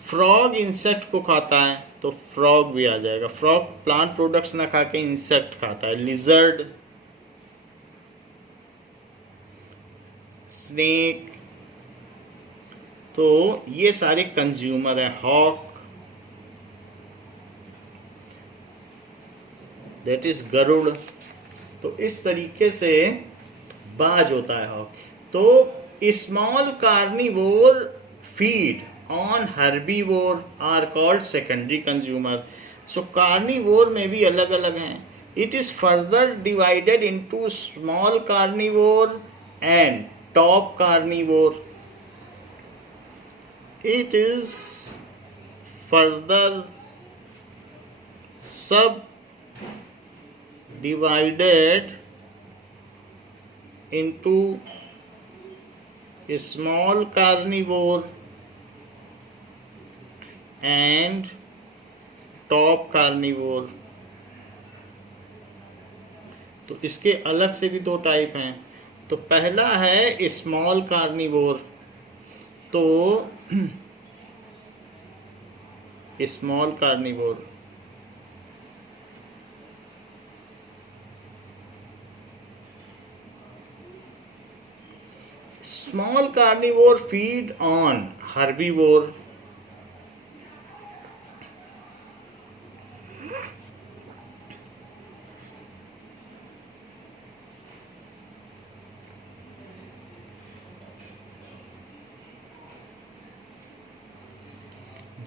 frog insect को खाता है, तो फ्रॉग भी आ जाएगा। फ्रॉग प्लांट प्रोडक्ट्स ना खा के इंसेक्ट खाता है। लिजर्ड, स्नेक, तो ये सारे कंज्यूमर है। हॉक, दैट इज गरुड़। तो इस तरीके से बाज होता है हॉक। तो small carnivore feed on herbivore are called secondary consumer. So carnivore में भी अलग अलग हैं। It is further divided into small carnivore and top carnivore. It is further subdivided into a small carnivore and top carnivore. तो इसके अलग से भी दो टाइप हैं। तो पहला है स्मॉल कार्निवोर। तो small carnivore small carnivore feed on herbivore.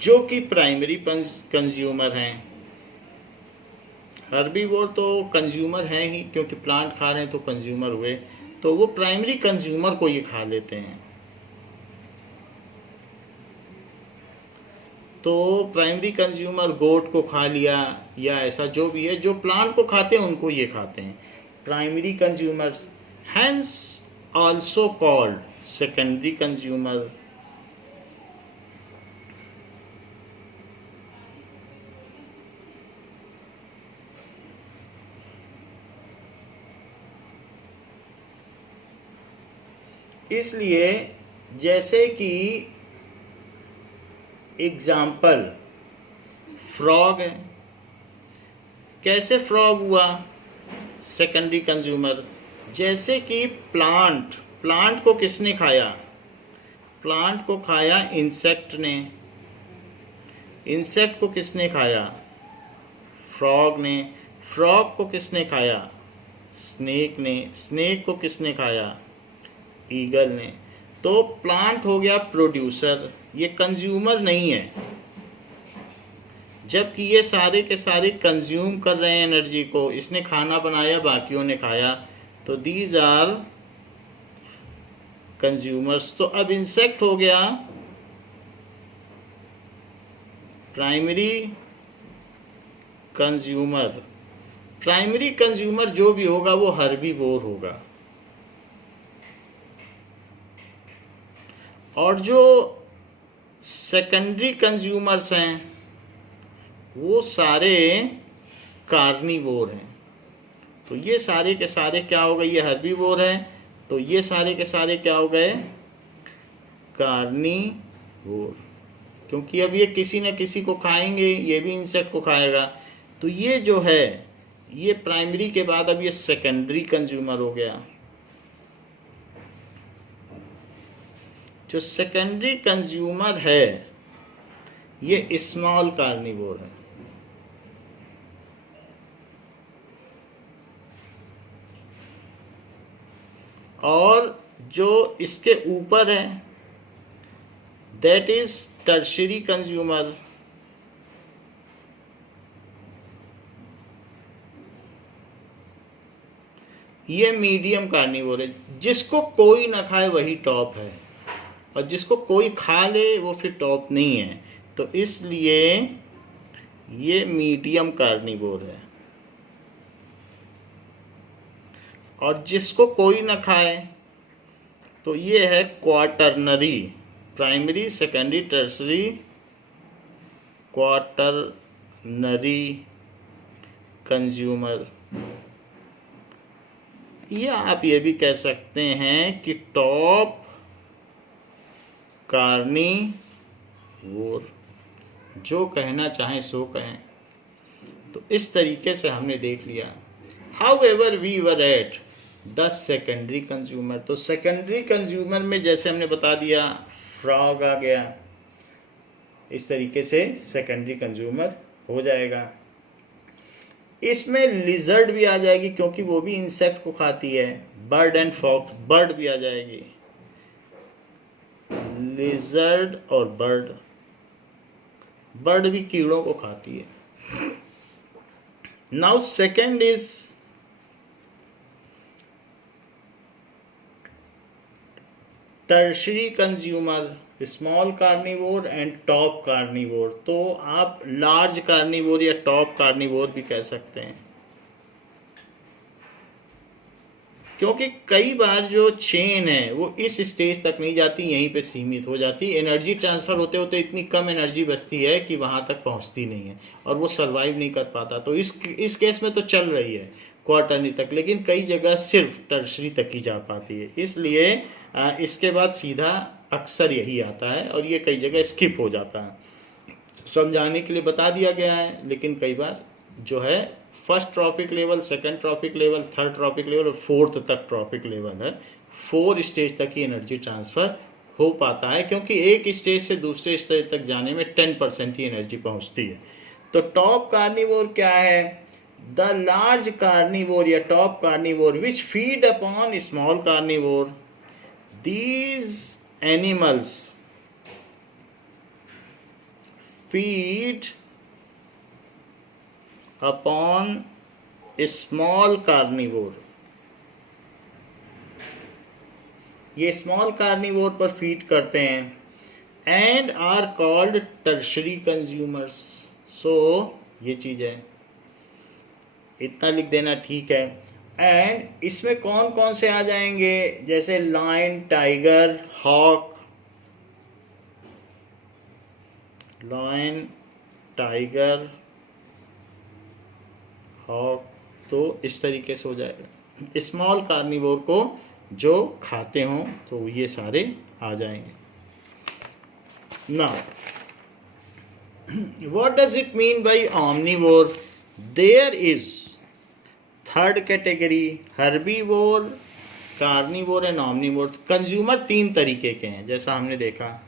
जो कि प्राइमरी कंज्यूमर हैं। हर्बीवोर तो कंज्यूमर हैं ही, क्योंकि प्लांट खा रहे हैं तो कंज्यूमर हुए, तो वो प्राइमरी कंज्यूमर को ये खा लेते हैं। तो प्राइमरी कंज्यूमर गोट को खा लिया या ऐसा जो भी है, जो प्लांट को खाते हैं उनको ये खाते हैं primary consumers. Hence also called secondary consumer. इसलिए जैसे कि एग्जाम्पल फ्रॉग है, कैसे फ्रॉग हुआ सेकेंडरी कंज्यूमर, जैसे कि प्लांट को किसने खाया, प्लांट को खाया इंसेक्ट ने। इंसेक्ट को किसने खाया, फ्रॉग ने। फ्रॉग को किसने खाया, स्नेक ने। स्नेक को किसने खाया, ईगल ने। तो प्लांट हो गया प्रोड्यूसर, ये कंज्यूमर नहीं है, जबकि ये सारे के सारे कंज्यूम कर रहे हैं एनर्जी को। इसने खाना बनाया, बाकियों ने खाया, तो दीज आर कंज्यूमर्स। तो अब इंसेक्ट हो गया प्राइमरी कंज्यूमर। प्राइमरी कंज्यूमर जो भी होगा वो हर्बीवोर होगा, और जो सेकेंडरी कंज्यूमर्स हैं वो सारे कार्निवोर हैं। तो ये सारे के सारे क्या हो गए, ये हर्बीवोर है, तो ये सारे के सारे क्या हो गए, कार्निवोर। क्योंकि अब ये किसी न किसी को खाएंगे, ये भी इंसेक्ट को खाएगा। तो ये जो है ये प्राइमरी के बाद अब ये सेकेंडरी कंज्यूमर हो गया। जो सेकेंडरी कंज्यूमर है ये स्मॉल कार्निवोर है। और जो इसके ऊपर है दैट इज टर्शियरी कंज्यूमर। ये मीडियम कार्निवोर है, जिसको कोई ना खाए वही टॉप है, और जिसको कोई खा ले वो फिर टॉप नहीं है। तो इसलिए ये मीडियम कार्निवोर है। और जिसको कोई ना खाए तो ये है quaternary. Primary, secondary, tertiary, quaternary consumer. या आप ये भी कह सकते हैं कि टॉप कार्निवोर, जो कहना चाहें सो कहें। तो इस तरीके से हमने देख लिया। However we were at the secondary consumer. तो सेकेंडरी कंज्यूमर में जैसे हमने बता दिया फ्रॉग आ गया, इस तरीके से सेकेंडरी कंज्यूमर हो जाएगा। इसमें लिजर्ड भी आ जाएगी, क्योंकि वो भी इंसेक्ट को खाती है। बर्ड एंड फॉक्स, बर्ड भी आ जाएगी, लिजर्ड और बर्ड भी कीड़ों को खाती है। Now second is tertiary consumer, small carnivore and top carnivore. तो आप लार्ज कार्निवोर या टॉप कार्निवोर भी कह सकते हैं, क्योंकि कई बार जो चेन है वो इस स्टेज तक नहीं जाती, यहीं पे सीमित हो जाती। एनर्जी ट्रांसफ़र होते होते इतनी कम एनर्जी बचती है कि वहाँ तक पहुँचती नहीं है और वो सर्वाइव नहीं कर पाता। तो इस केस में तो चल रही है, क्वार्टरनी तक, लेकिन कई जगह सिर्फ टर्शरी तक ही जा पाती है। इसलिए इसके बाद सीधा अक्सर यही आता है और ये कई जगह स्किप हो जाता है। समझाने के लिए बता दिया गया है, लेकिन कई बार जो है first trophic level, second trophic level, third trophic level और फोर्थ तक ट्रॉपिक लेवल है, 4 स्टेज तक ही एनर्जी ट्रांसफ़र हो पाता है, क्योंकि एक स्टेज से दूसरे स्टेज तक जाने में 10% ही एनर्जी पहुंचती है। तो टॉप कार्निवोर क्या है? द लार्ज कार्निवोर या top carnivore which feed upon small carnivore. These animals feed upon a small carnivore। ये स्मॉल कार्निवोर पर फीड करते हैं and are called tertiary consumers. So ये चीज है, इतना लिख देना ठीक है। एंड इसमें कौन कौन से आ जाएंगे? जैसे lion, tiger, hawk, lion, tiger, hawk, तो इस तरीके से हो जाएगा। स्मॉल कार्निवोर को जो खाते हों तो ये सारे आ जाएंगे। Now what does it mean by omnivore? There is third category herbivore, carnivore and omnivore. Consumer 3 तरीके के हैं, जैसा हमने देखा।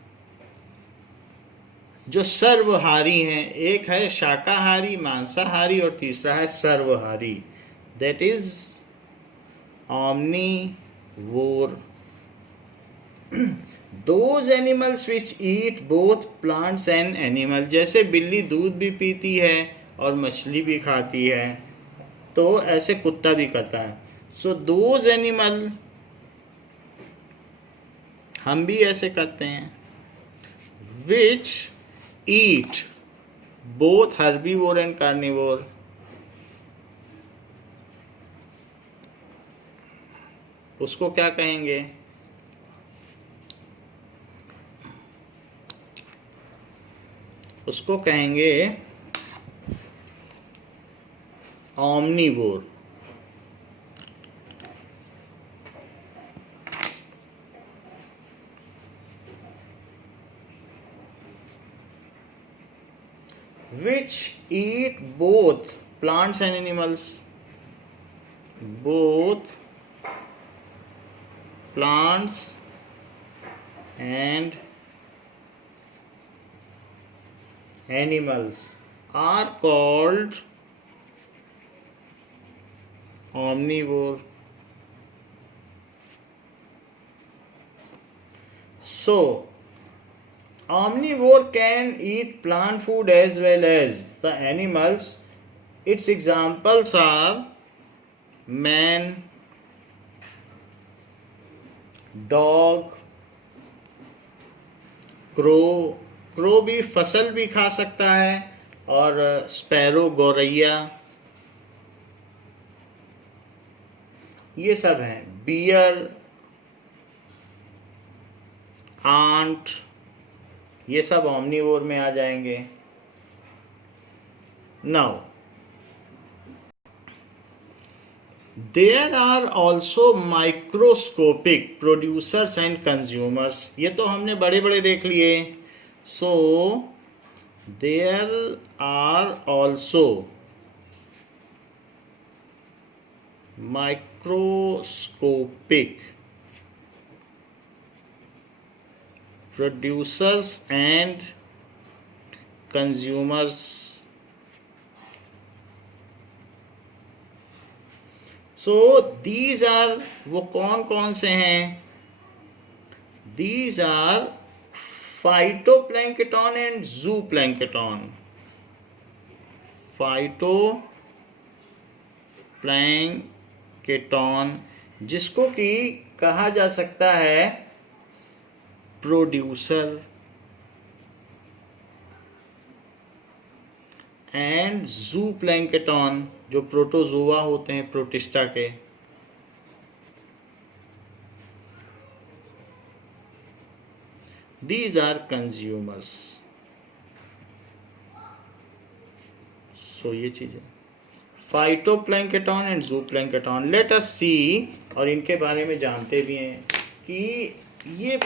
जो सर्वहारी हैं, एक है शाकाहारी, मांसाहारी, और तीसरा है सर्वहारी, that is omnivore। Those animals which eat both plants and animal, जैसे बिल्ली दूध भी पीती है और मछली भी खाती है, तो ऐसे कुत्ता भी करता है। So those animal, हम भी ऐसे करते हैं, which eat both herbivore and carnivore। उसको क्या कहेंगे? उसको कहेंगे omnivore। which eat both plants and animals, both plants and animals are called omnivore। So omnivore can eat plant food as well as the animals। Its examples are man, dog, crow। Crow भी फसल भी खा सकता है, और sparrow, गौरैया, ये सब हैं। बियर, आंट, ये सब omnivore में आ जाएंगे। Now there are also microscopic producers and consumers. ये तो हमने बड़े बड़े देख लिए। So there are also microscopic producers and consumers। so these are, वो कौन कौन से हैं? these are phytoplankton and zooplankton। phytoplankton, जिसको कि कहा जा सकता है प्रोड्यूसर, एंड जूप्लैंक्टन, जो प्रोटोजोआ होते हैं प्रोटिस्टा के। These are consumers. सो ये चीज है। Phytoplankton and zooplankton, let us see, और इनके बारे में जानते भी हैं कि ये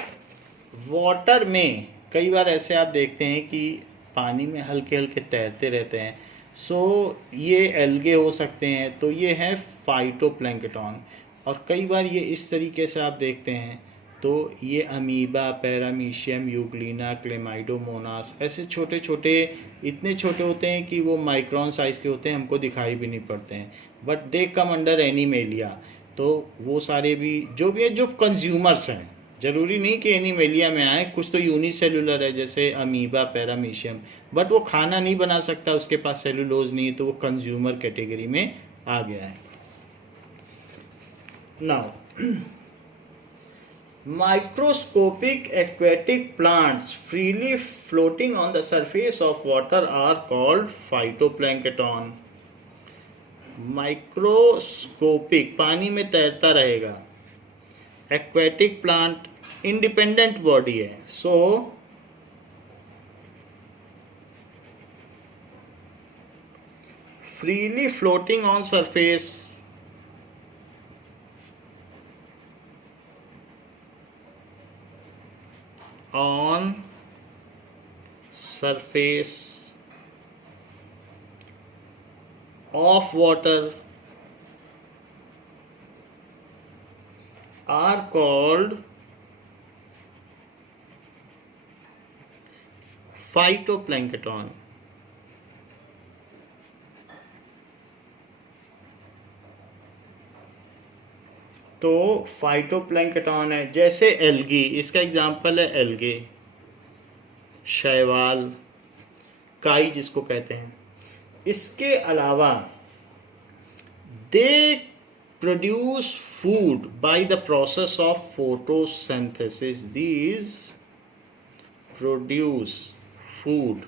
वाटर में कई बार ऐसे आप देखते हैं कि पानी में हल्के हल्के तैरते रहते हैं। सो ये एल्गे हो सकते हैं, तो ये है फाइटोप्लैंक्टन। और कई बार ये इस तरीके से आप देखते हैं तो ये अमीबा, पैरामीशियम, यूग्लिना, क्लेमाइडोमोनास, ऐसे छोटे छोटे, इतने छोटे होते हैं कि वो माइक्रोन साइज के होते हैं, हमको दिखाई भी नहीं पड़ते हैं, but they come under animalia. तो वो सारे भी जो भी है, जो कंज्यूमर्स हैं, जरूरी नहीं कि एनिमेलिया में आए, कुछ तो यूनिसेलुलर है जैसे अमीबा, पैरामीशियम, बट वो खाना नहीं बना सकता, उसके पास सेलुलोज नहीं, तो वो कंज्यूमर कैटेगरी में आ गया है। Now microscopic aquatic plants freely floating on the surface of water are called phytoplankton. Microscopic, पानी में तैरता रहेगा, एक्वेटिक प्लांट इंडिपेंडेंट बॉडी है, so freely floating on surface of water are called phytoplankton. तो फाइटोप्लैंक्टन है, जैसे एल्गी, इसका एग्जांपल है एल्गे, शैवाल, काई जिसको कहते हैं। इसके अलावा they produce food by the process of photosynthesis. These produce food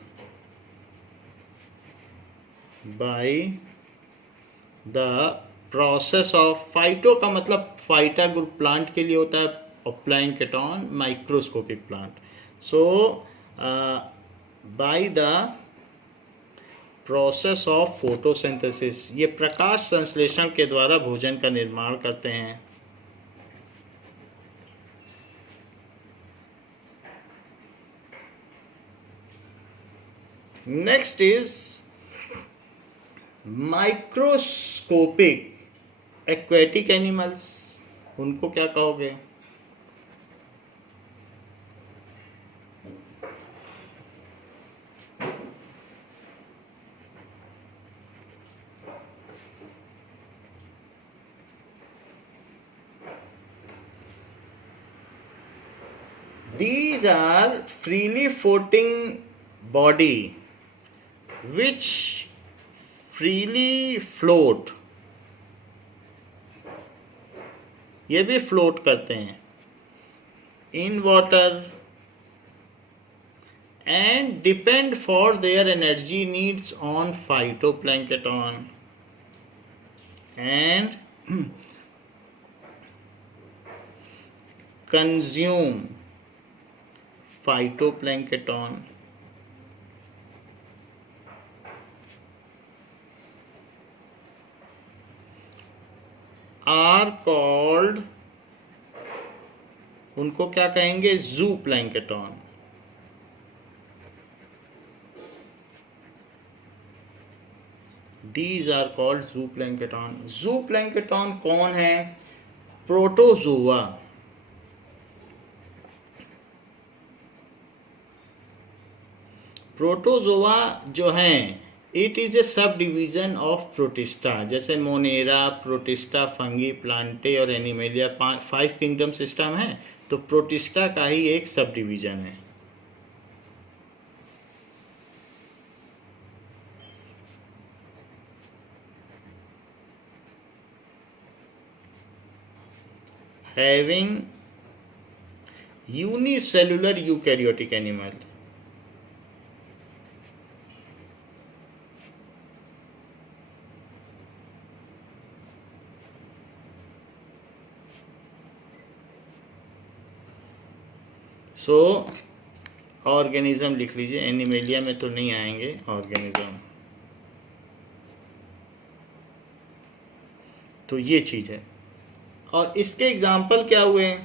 by the process of, phyto का मतलब फाइटा ग्रुप प्लांट के लिए होता है, और plankton microscopic plant. So by the process of photosynthesis, ये प्रकाश संश्लेषण के द्वारा भोजन का निर्माण करते हैं। Next is microscopic aquatic animals, उनको क्या कहोगे? These are freely floating body which freely float, ये भी फ्लोट करते हैं in water and depend for their energy needs on phytoplankton and consume phytoplankton. Are called, उनको क्या कहेंगे? जूप्लैंक्टन। These are called zooplankton. Zooplankton कौन है? प्रोटोजोआ। प्रोटोजोआ जो हैं, it is A sub division of protista, जैसे मोनेरा, प्रोटिस्टा, फंगी, प्लांटे और animalia 5 kingdom system है, तो प्रोटिस्टा का ही एक सब डिवीजन है। Having unicellular eukaryotic animal, सो ऑर्गेनिज्म लिख लीजिए, एनिमेलिया में तो नहीं आएंगे ऑर्गेनिज्म। तो ये चीज़ है। और इसके एग्जाम्पल क्या हुए?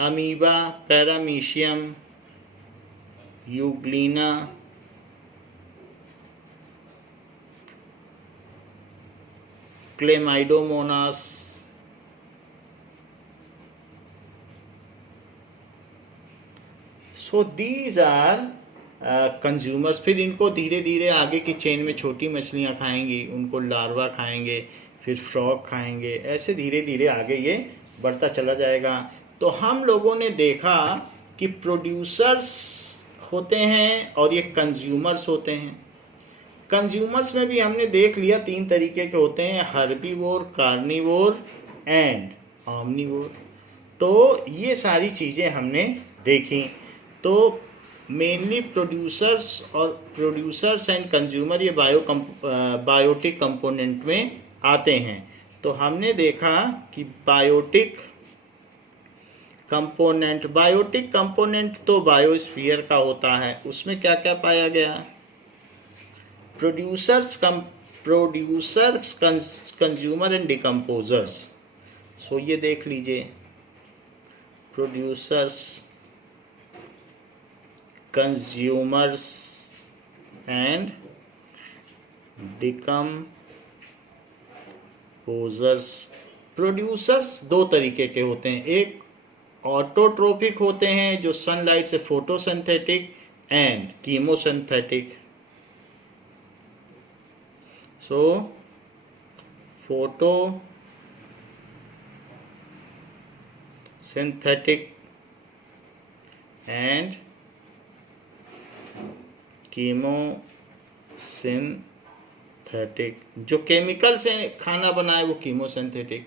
Amoeba, paramecium, euglena, chlamydomonas, so these are consumers. फिर इनको धीरे धीरे आगे की चेन में छोटी मछलियाँ खाएंगी, उनको लार्वा खाएंगे, फिर फ्रॉग खाएंगे, ऐसे धीरे धीरे आगे ये बढ़ता चला जाएगा। तो हम लोगों ने देखा कि प्रोड्यूसर्स होते हैं और ये कंज्यूमर्स होते हैं। कंज्यूमर्स में भी हमने देख लिया 3 तरीके के होते हैं, हर्बीवोर, कार्निवोर एंड ऑमनीवोर। तो ये सारी चीज़ें हमने देखी। तो मेनली प्रोड्यूसर्स एंड कंज्यूमर ये बायोटिक कंपोनेंट में आते हैं। तो हमने देखा कि बायोटिक कंपोनेंट तो बायोस्फीयर का होता है। उसमें क्या क्या पाया गया? Producers, consumer and decomposers. So ये देख लीजिए, producers, consumers and decomposers. Producers 2 तरीके के होते हैं, एक ऑटोट्रोपिक होते हैं जो सनलाइट से photosynthetic and chemosynthetic. So photosynthetic and chemosynthetic, जो केमिकल से खाना बनाए वो कीमोसिंथेटिक।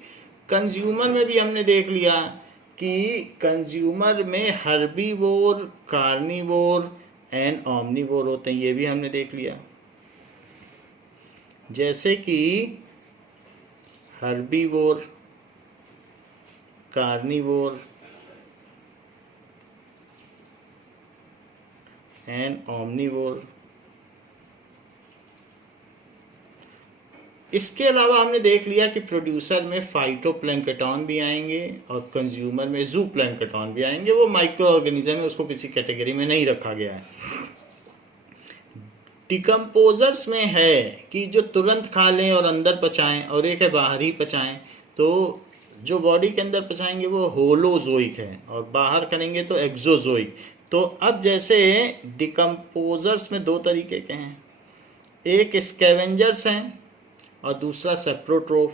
कंज्यूमर में भी हमने देख लिया कि कंज्यूमर में हर्बीवोर, कार्निवोर एंड ऑमनीवोर होते हैं, ये भी हमने देख लिया। जैसे कि हर्बीवोर, कार्निवोर एंड ऑमनीवोर। इसके अलावा हमने देख लिया कि प्रोड्यूसर में फाइटोप्लैंक्टन भी आएंगे और कंज्यूमर में जूप्लैंक्टन भी आएंगे। वो माइक्रो ऑर्गेनिज्म है, उसको किसी कैटेगरी में नहीं रखा गया है। डिकम्पोजर्स में है कि जो तुरंत खा लें और अंदर पचाएं, और एक है बाहर ही पचाएं। तो जो बॉडी के अंदर पचाएंगे वो होलोजोइक है और बाहर करेंगे तो एक्सोजोइक। तो अब जैसे डिकम्पोजर्स में 2 तरीके के हैं, एक स्कैवेंजर्स हैं और दूसरा सेप्रोट्रोफ।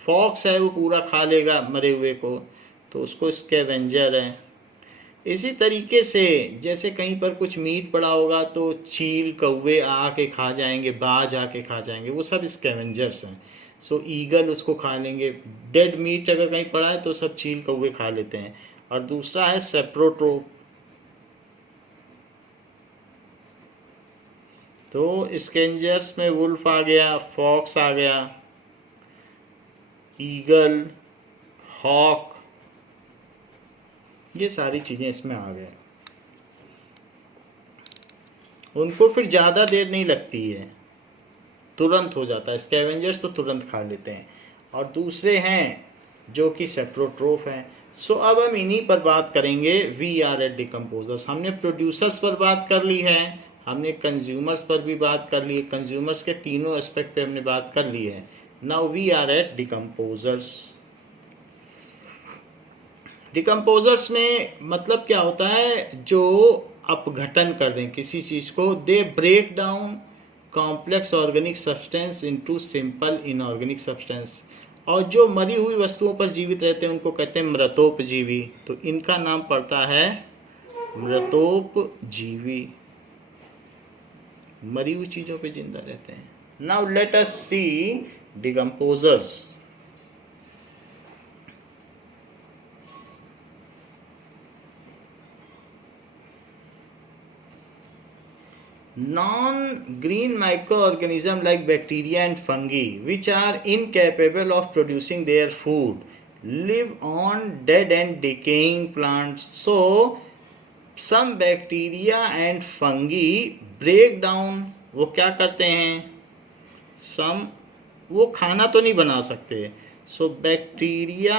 फॉक्स है वो पूरा खा लेगा मरे हुए को, तो उसको स्कैवेंजर है। इसी तरीके से जैसे कहीं पर कुछ मीट पड़ा होगा तो चील, कौवे आके खा जाएंगे, बाज आके खा जाएंगे, वो सब स्कैवेंजर्स हैं। सो ईगल उसको खा लेंगे। डेड मीट अगर कहीं पड़ा है तो सब चील, कौवे खा लेते हैं। और दूसरा है सेप्रोट्रोफ। तो स्कैवेंजर्स में वुल्फ आ गया, फॉक्स आ गया, ईगल, हॉक, ये सारी चीज़ें इसमें आ गए। उनको फिर ज़्यादा देर नहीं लगती है, तुरंत हो जाता है। स्कैवेंजर्स तो तुरंत खा लेते हैं। और दूसरे हैं जो कि सेप्रोट्रोफ हैं। सो अब हम इन्हीं पर बात करेंगे। We are at decomposers. हमने प्रोड्यूसर्स पर बात कर ली है, हमने कंज्यूमर्स पर भी बात कर ली है, कंज्यूमर्स के तीनों एस्पेक्ट पे हमने बात कर ली है। Now we are at decomposers. Decomposers में मतलब क्या होता है? जो अपघटन कर दें किसी चीज़ को। They break down complex organic substance into simple inorganic substance. और जो मरी हुई वस्तुओं पर जीवित रहते हैं उनको कहते हैं मृतोपजीवी। तो इनका नाम पड़ता है मृतोपजीवी। मरी हुई चीज़ों पे जिंदा रहते हैं। Now let us C decomposers. Non-green microorganisms like bacteria and fungi, which are incapable of producing their food, live on dead and decaying plants. So, some bacteria and fungi break down, वो क्या करते हैं, सम, वो खाना तो नहीं बना सकते। सो बैक्टीरिया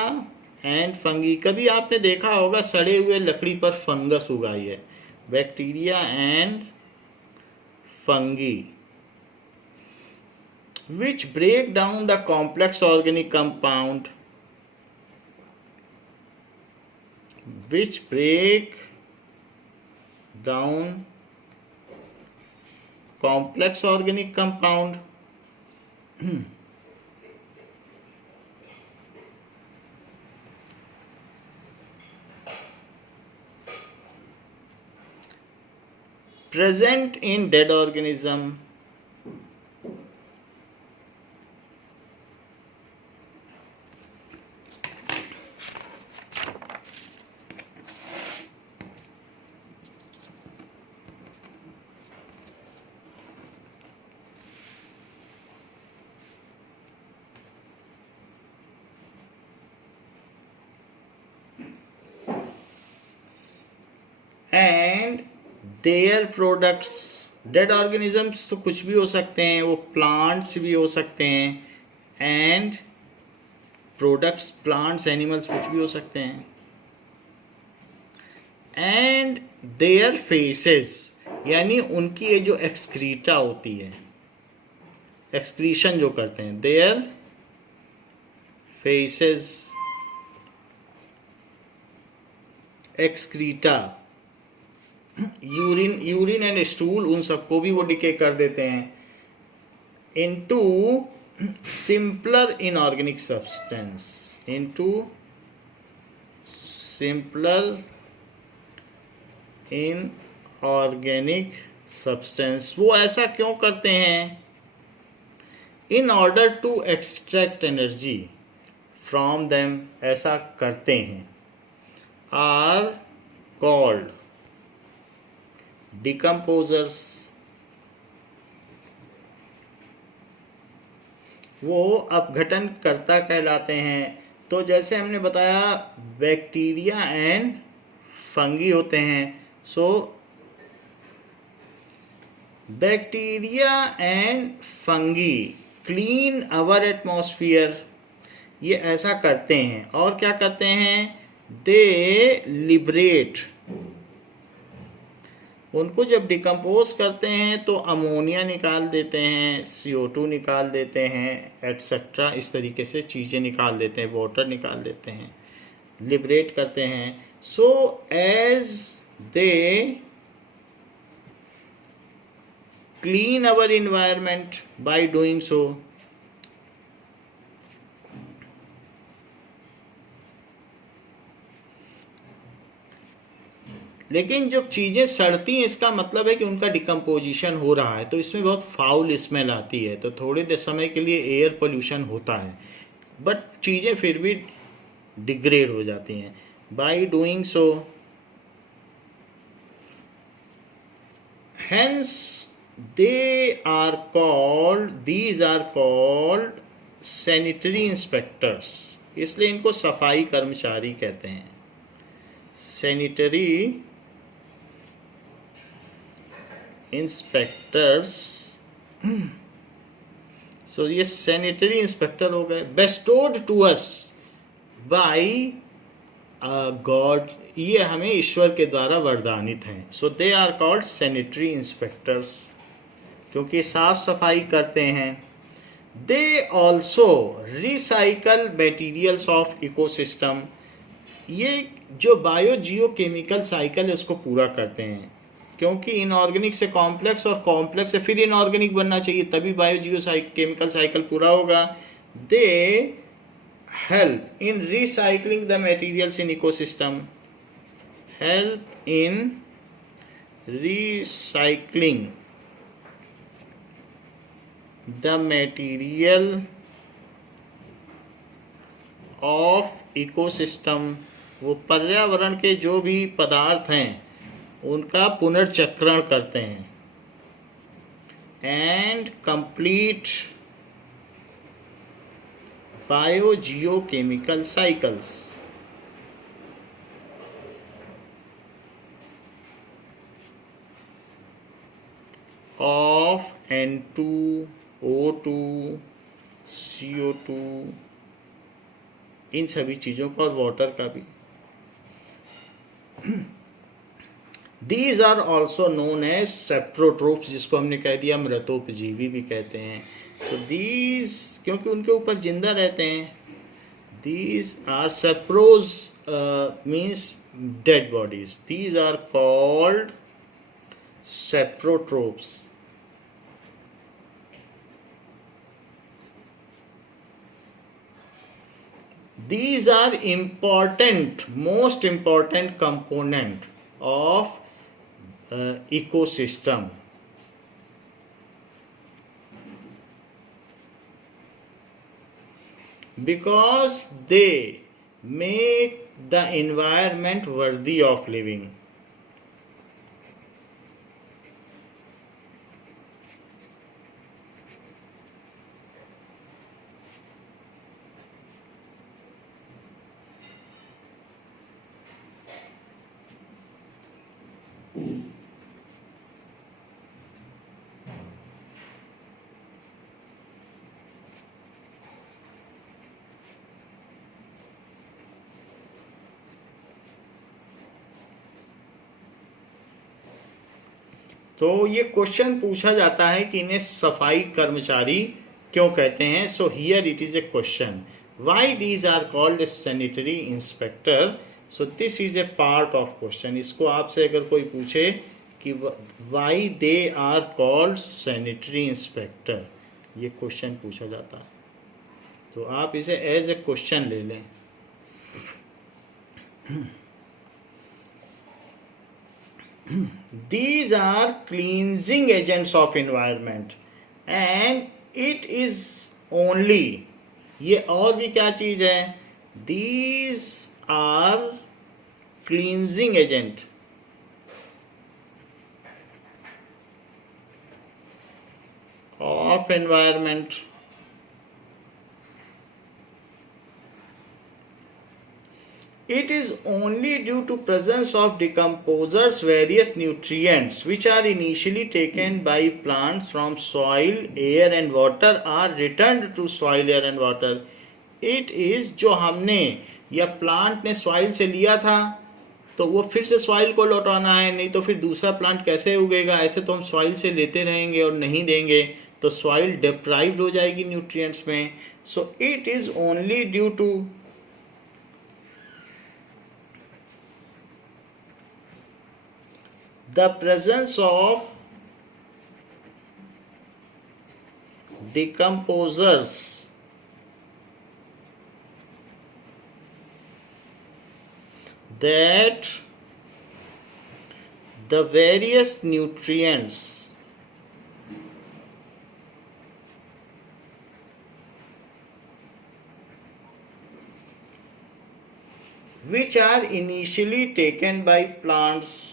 एंड फंगी, कभी आपने देखा होगा सड़े हुए लकड़ी पर फंगस उगाई है, bacteria and fungi which break down the complex organic compound, which break down complex organic compound present in dead organism and their products. Dead organisms तो कुछ भी हो सकते हैं, वो प्लांट्स भी हो सकते हैं, एंड प्रोडक्ट्स प्लांट्स एनिमल्स कुछ भी हो सकते हैं, एंड देयर फेसेस, यानी उनकी ये जो एक्सक्रीटा होती है, एक्सक्रीशन जो करते हैं, their faeces, excreta, urine and stool, उन सबको भी वो डिके कर देते हैं into simpler inorganic substance, into simpler inorganic substance. वो ऐसा क्यों करते हैं, in order to extract energy from them, ऐसा करते हैं, आर कॉल्ड डिकम्पोजर्स। वो अपघटन कर्ता कहलाते हैं। तो जैसे हमने बताया बैक्टीरिया एंड फंगी होते हैं। So bacteria and fungi clean our atmosphere, ये ऐसा करते हैं। और क्या करते हैं, दे लिबरेट, उनको जब डिकम्पोज करते हैं तो अमोनिया निकाल देते हैं, CO2 निकाल देते हैं, एटसेट्रा, इस तरीके से चीज़ें निकाल देते हैं, वाटर निकाल देते हैं, लिबरेट करते हैं। So as they clean our environment by doing so, लेकिन जब चीज़ें सड़ती हैं इसका मतलब है कि उनका डिकम्पोजिशन हो रहा है, तो इसमें बहुत फाउल स्मेल आती है, तो थोड़े देर समय के लिए एयर पोल्यूशन होता है, बट चीज़ें फिर भी डिग्रेड हो जाती हैं। By doing so, hence they are called, these are called sanitary inspectors, इसलिए इनको सफाई कर्मचारी कहते हैं, सैनिटरी इंस्पेक्टर्स। सो ये सैनिटरी इंस्पेक्टर हो गए। Bestowed to us by god, ये हमें ईश्वर के द्वारा वरदानित हैं। So they are called sanitary inspectors, क्योंकि साफ सफाई करते हैं। They also recycle materials of ecosystem, ये जो बायो जियो केमिकल साइकिल है उसको पूरा करते हैं, क्योंकि इनऑर्गेनिक से कॉम्प्लेक्स और कॉम्प्लेक्स से फिर इनऑर्गेनिक बनना चाहिए, तभी बायो जियो केमिकल साइकिल पूरा होगा। They help in recycling the materials in ecosystem, help in recycling the material of ecosystem, वो पर्यावरण के जो भी पदार्थ हैं उनका पुनर्चक्रण करते हैं। And complete bio Jio chemical cycles, of N2, O2, CO2, इन सभी चीज़ों का और वाटर का भी। These are also known as saprotropes, जिसको हमने कह दिया मृतोपजीवी भी कहते हैं। तो these क्योंकि उनके ऊपर जिंदा रहते हैं, these are sapros means dead bodies. These are called saprotropes. These are most important component of ecosystem. Because they make the environment worthy of living. तो ये क्वेश्चन पूछा जाता है कि इन्हें सफाई कर्मचारी क्यों कहते हैं। So here it is a question, why these are called a sanitary inspector. So this is a part of question. इसको आपसे अगर कोई पूछे कि why they are called sanitary inspector, ये क्वेश्चन पूछा जाता है, तो आप इसे एज ए क्वेश्चन ले लें। These are cleansing agents of environment and it is only, ये और भी क्या चीज है, these are cleansing agent of environment. It is only due to presence of decomposers various nutrients which are initially taken by plants from soil, air and water are returned to soil, air and water. It is जो हमने या plant ने soil से लिया था तो वो फिर से सॉइल को लौटाना है, नहीं तो फिर दूसरा प्लांट कैसे उगेगा। ऐसे तो हम सॉइल से लेते रहेंगे और नहीं देंगे तो सॉइल डिप्राइव्ड हो जाएगी न्यूट्रिएंट्स में। So it is only due to the presence of decomposers that the various nutrients which are initially taken by plants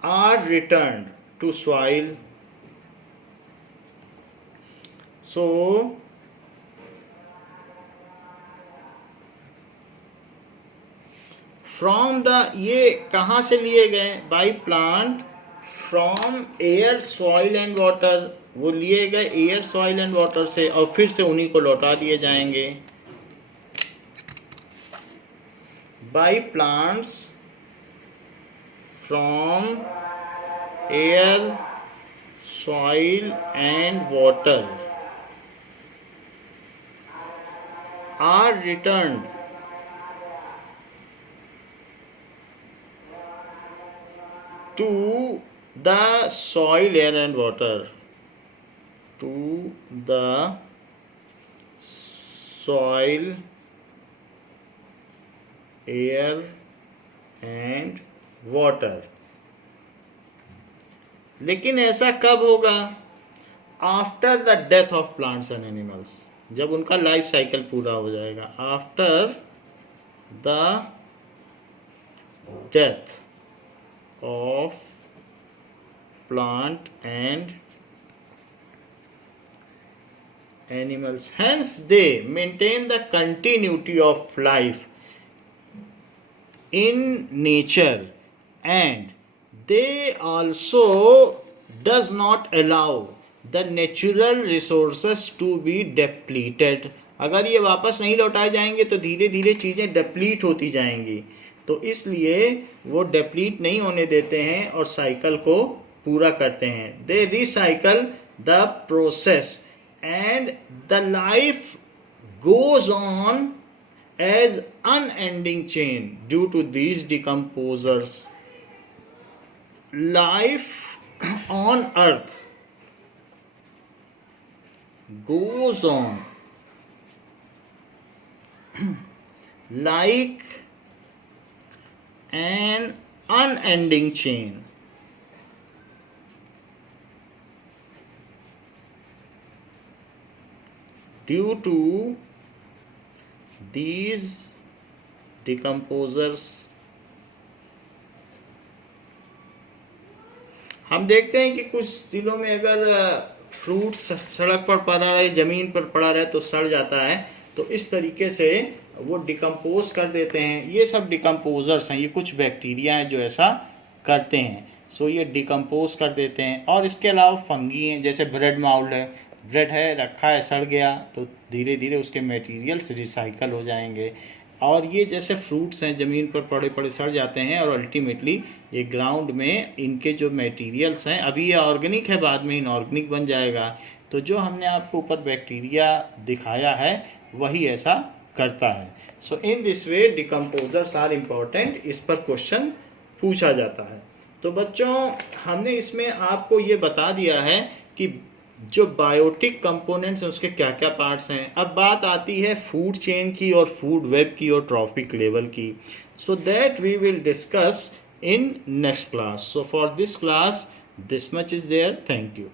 are returned to soil. So from the, ये कहाँ से लिए गए, by plant from air soil and water, वो लिए गए air soil and water से और फिर से उन्हीं को लौटा दिए जाएंगे। By plants from air soil and water are returned to the soil, air and water, to the soil, air and water. लेकिन ऐसा कब होगा, after the death of plants and animals, जब उनका लाइफ साइकिल पूरा हो जाएगा, after the death of plant and animals. Hence, they maintain the continuity of life in nature, and they also does not allow the natural resources to be depleted. अगर ये वापस नहीं लौटाए जाएंगे तो धीरे धीरे चीज़ें डिप्लीट होती जाएंगी, तो इसलिए वो डिप्लीट नहीं होने देते हैं और साइकिल को पूरा करते हैं. दे recycle the process and the life goes on as unending chain due to these decomposers. Life on earth goes on like an unending chain. Due to these decomposers, हम देखते हैं कि कुछ दिनों में अगर फ्रूट सड़क पर पड़ा रहे, ज़मीन पर पड़ा रहे तो सड़ जाता है. तो इस तरीके से वो डिकम्पोज कर देते हैं. ये सब डिकम्पोजर्स हैं, ये कुछ बैक्टीरिया हैं जो ऐसा करते हैं. सो ये डिकम्पोज कर देते हैं. और इसके अलावा फंगी हैं, जैसे ब्रेड माउल्ड है, ब्रेड है रखा है सड़ गया तो धीरे धीरे उसके मटेरियल्स रिसाइकल हो जाएंगे. और ये जैसे फ्रूट्स हैं ज़मीन पर पड़े पड़े सड़ जाते हैं और अल्टीमेटली ये ग्राउंड में इनके जो मटेरियल्स हैं, अभी ये ऑर्गेनिक है, बाद में इनऑर्गेनिक बन जाएगा. तो जो हमने आपको ऊपर बैक्टीरिया दिखाया है वही ऐसा करता है. So in this way decomposers are important. इस पर क्वेश्चन पूछा जाता है. तो बच्चों हमने इसमें आपको ये बता दिया है कि जो बायोटिक कंपोनेंट्स हैं उसके क्या क्या पार्ट्स हैं. अब बात आती है फूड चेन की और फूड वेब की और ट्रॉफिक लेवल की. So that we will discuss in next class. So for this class, this much is there. Thank you.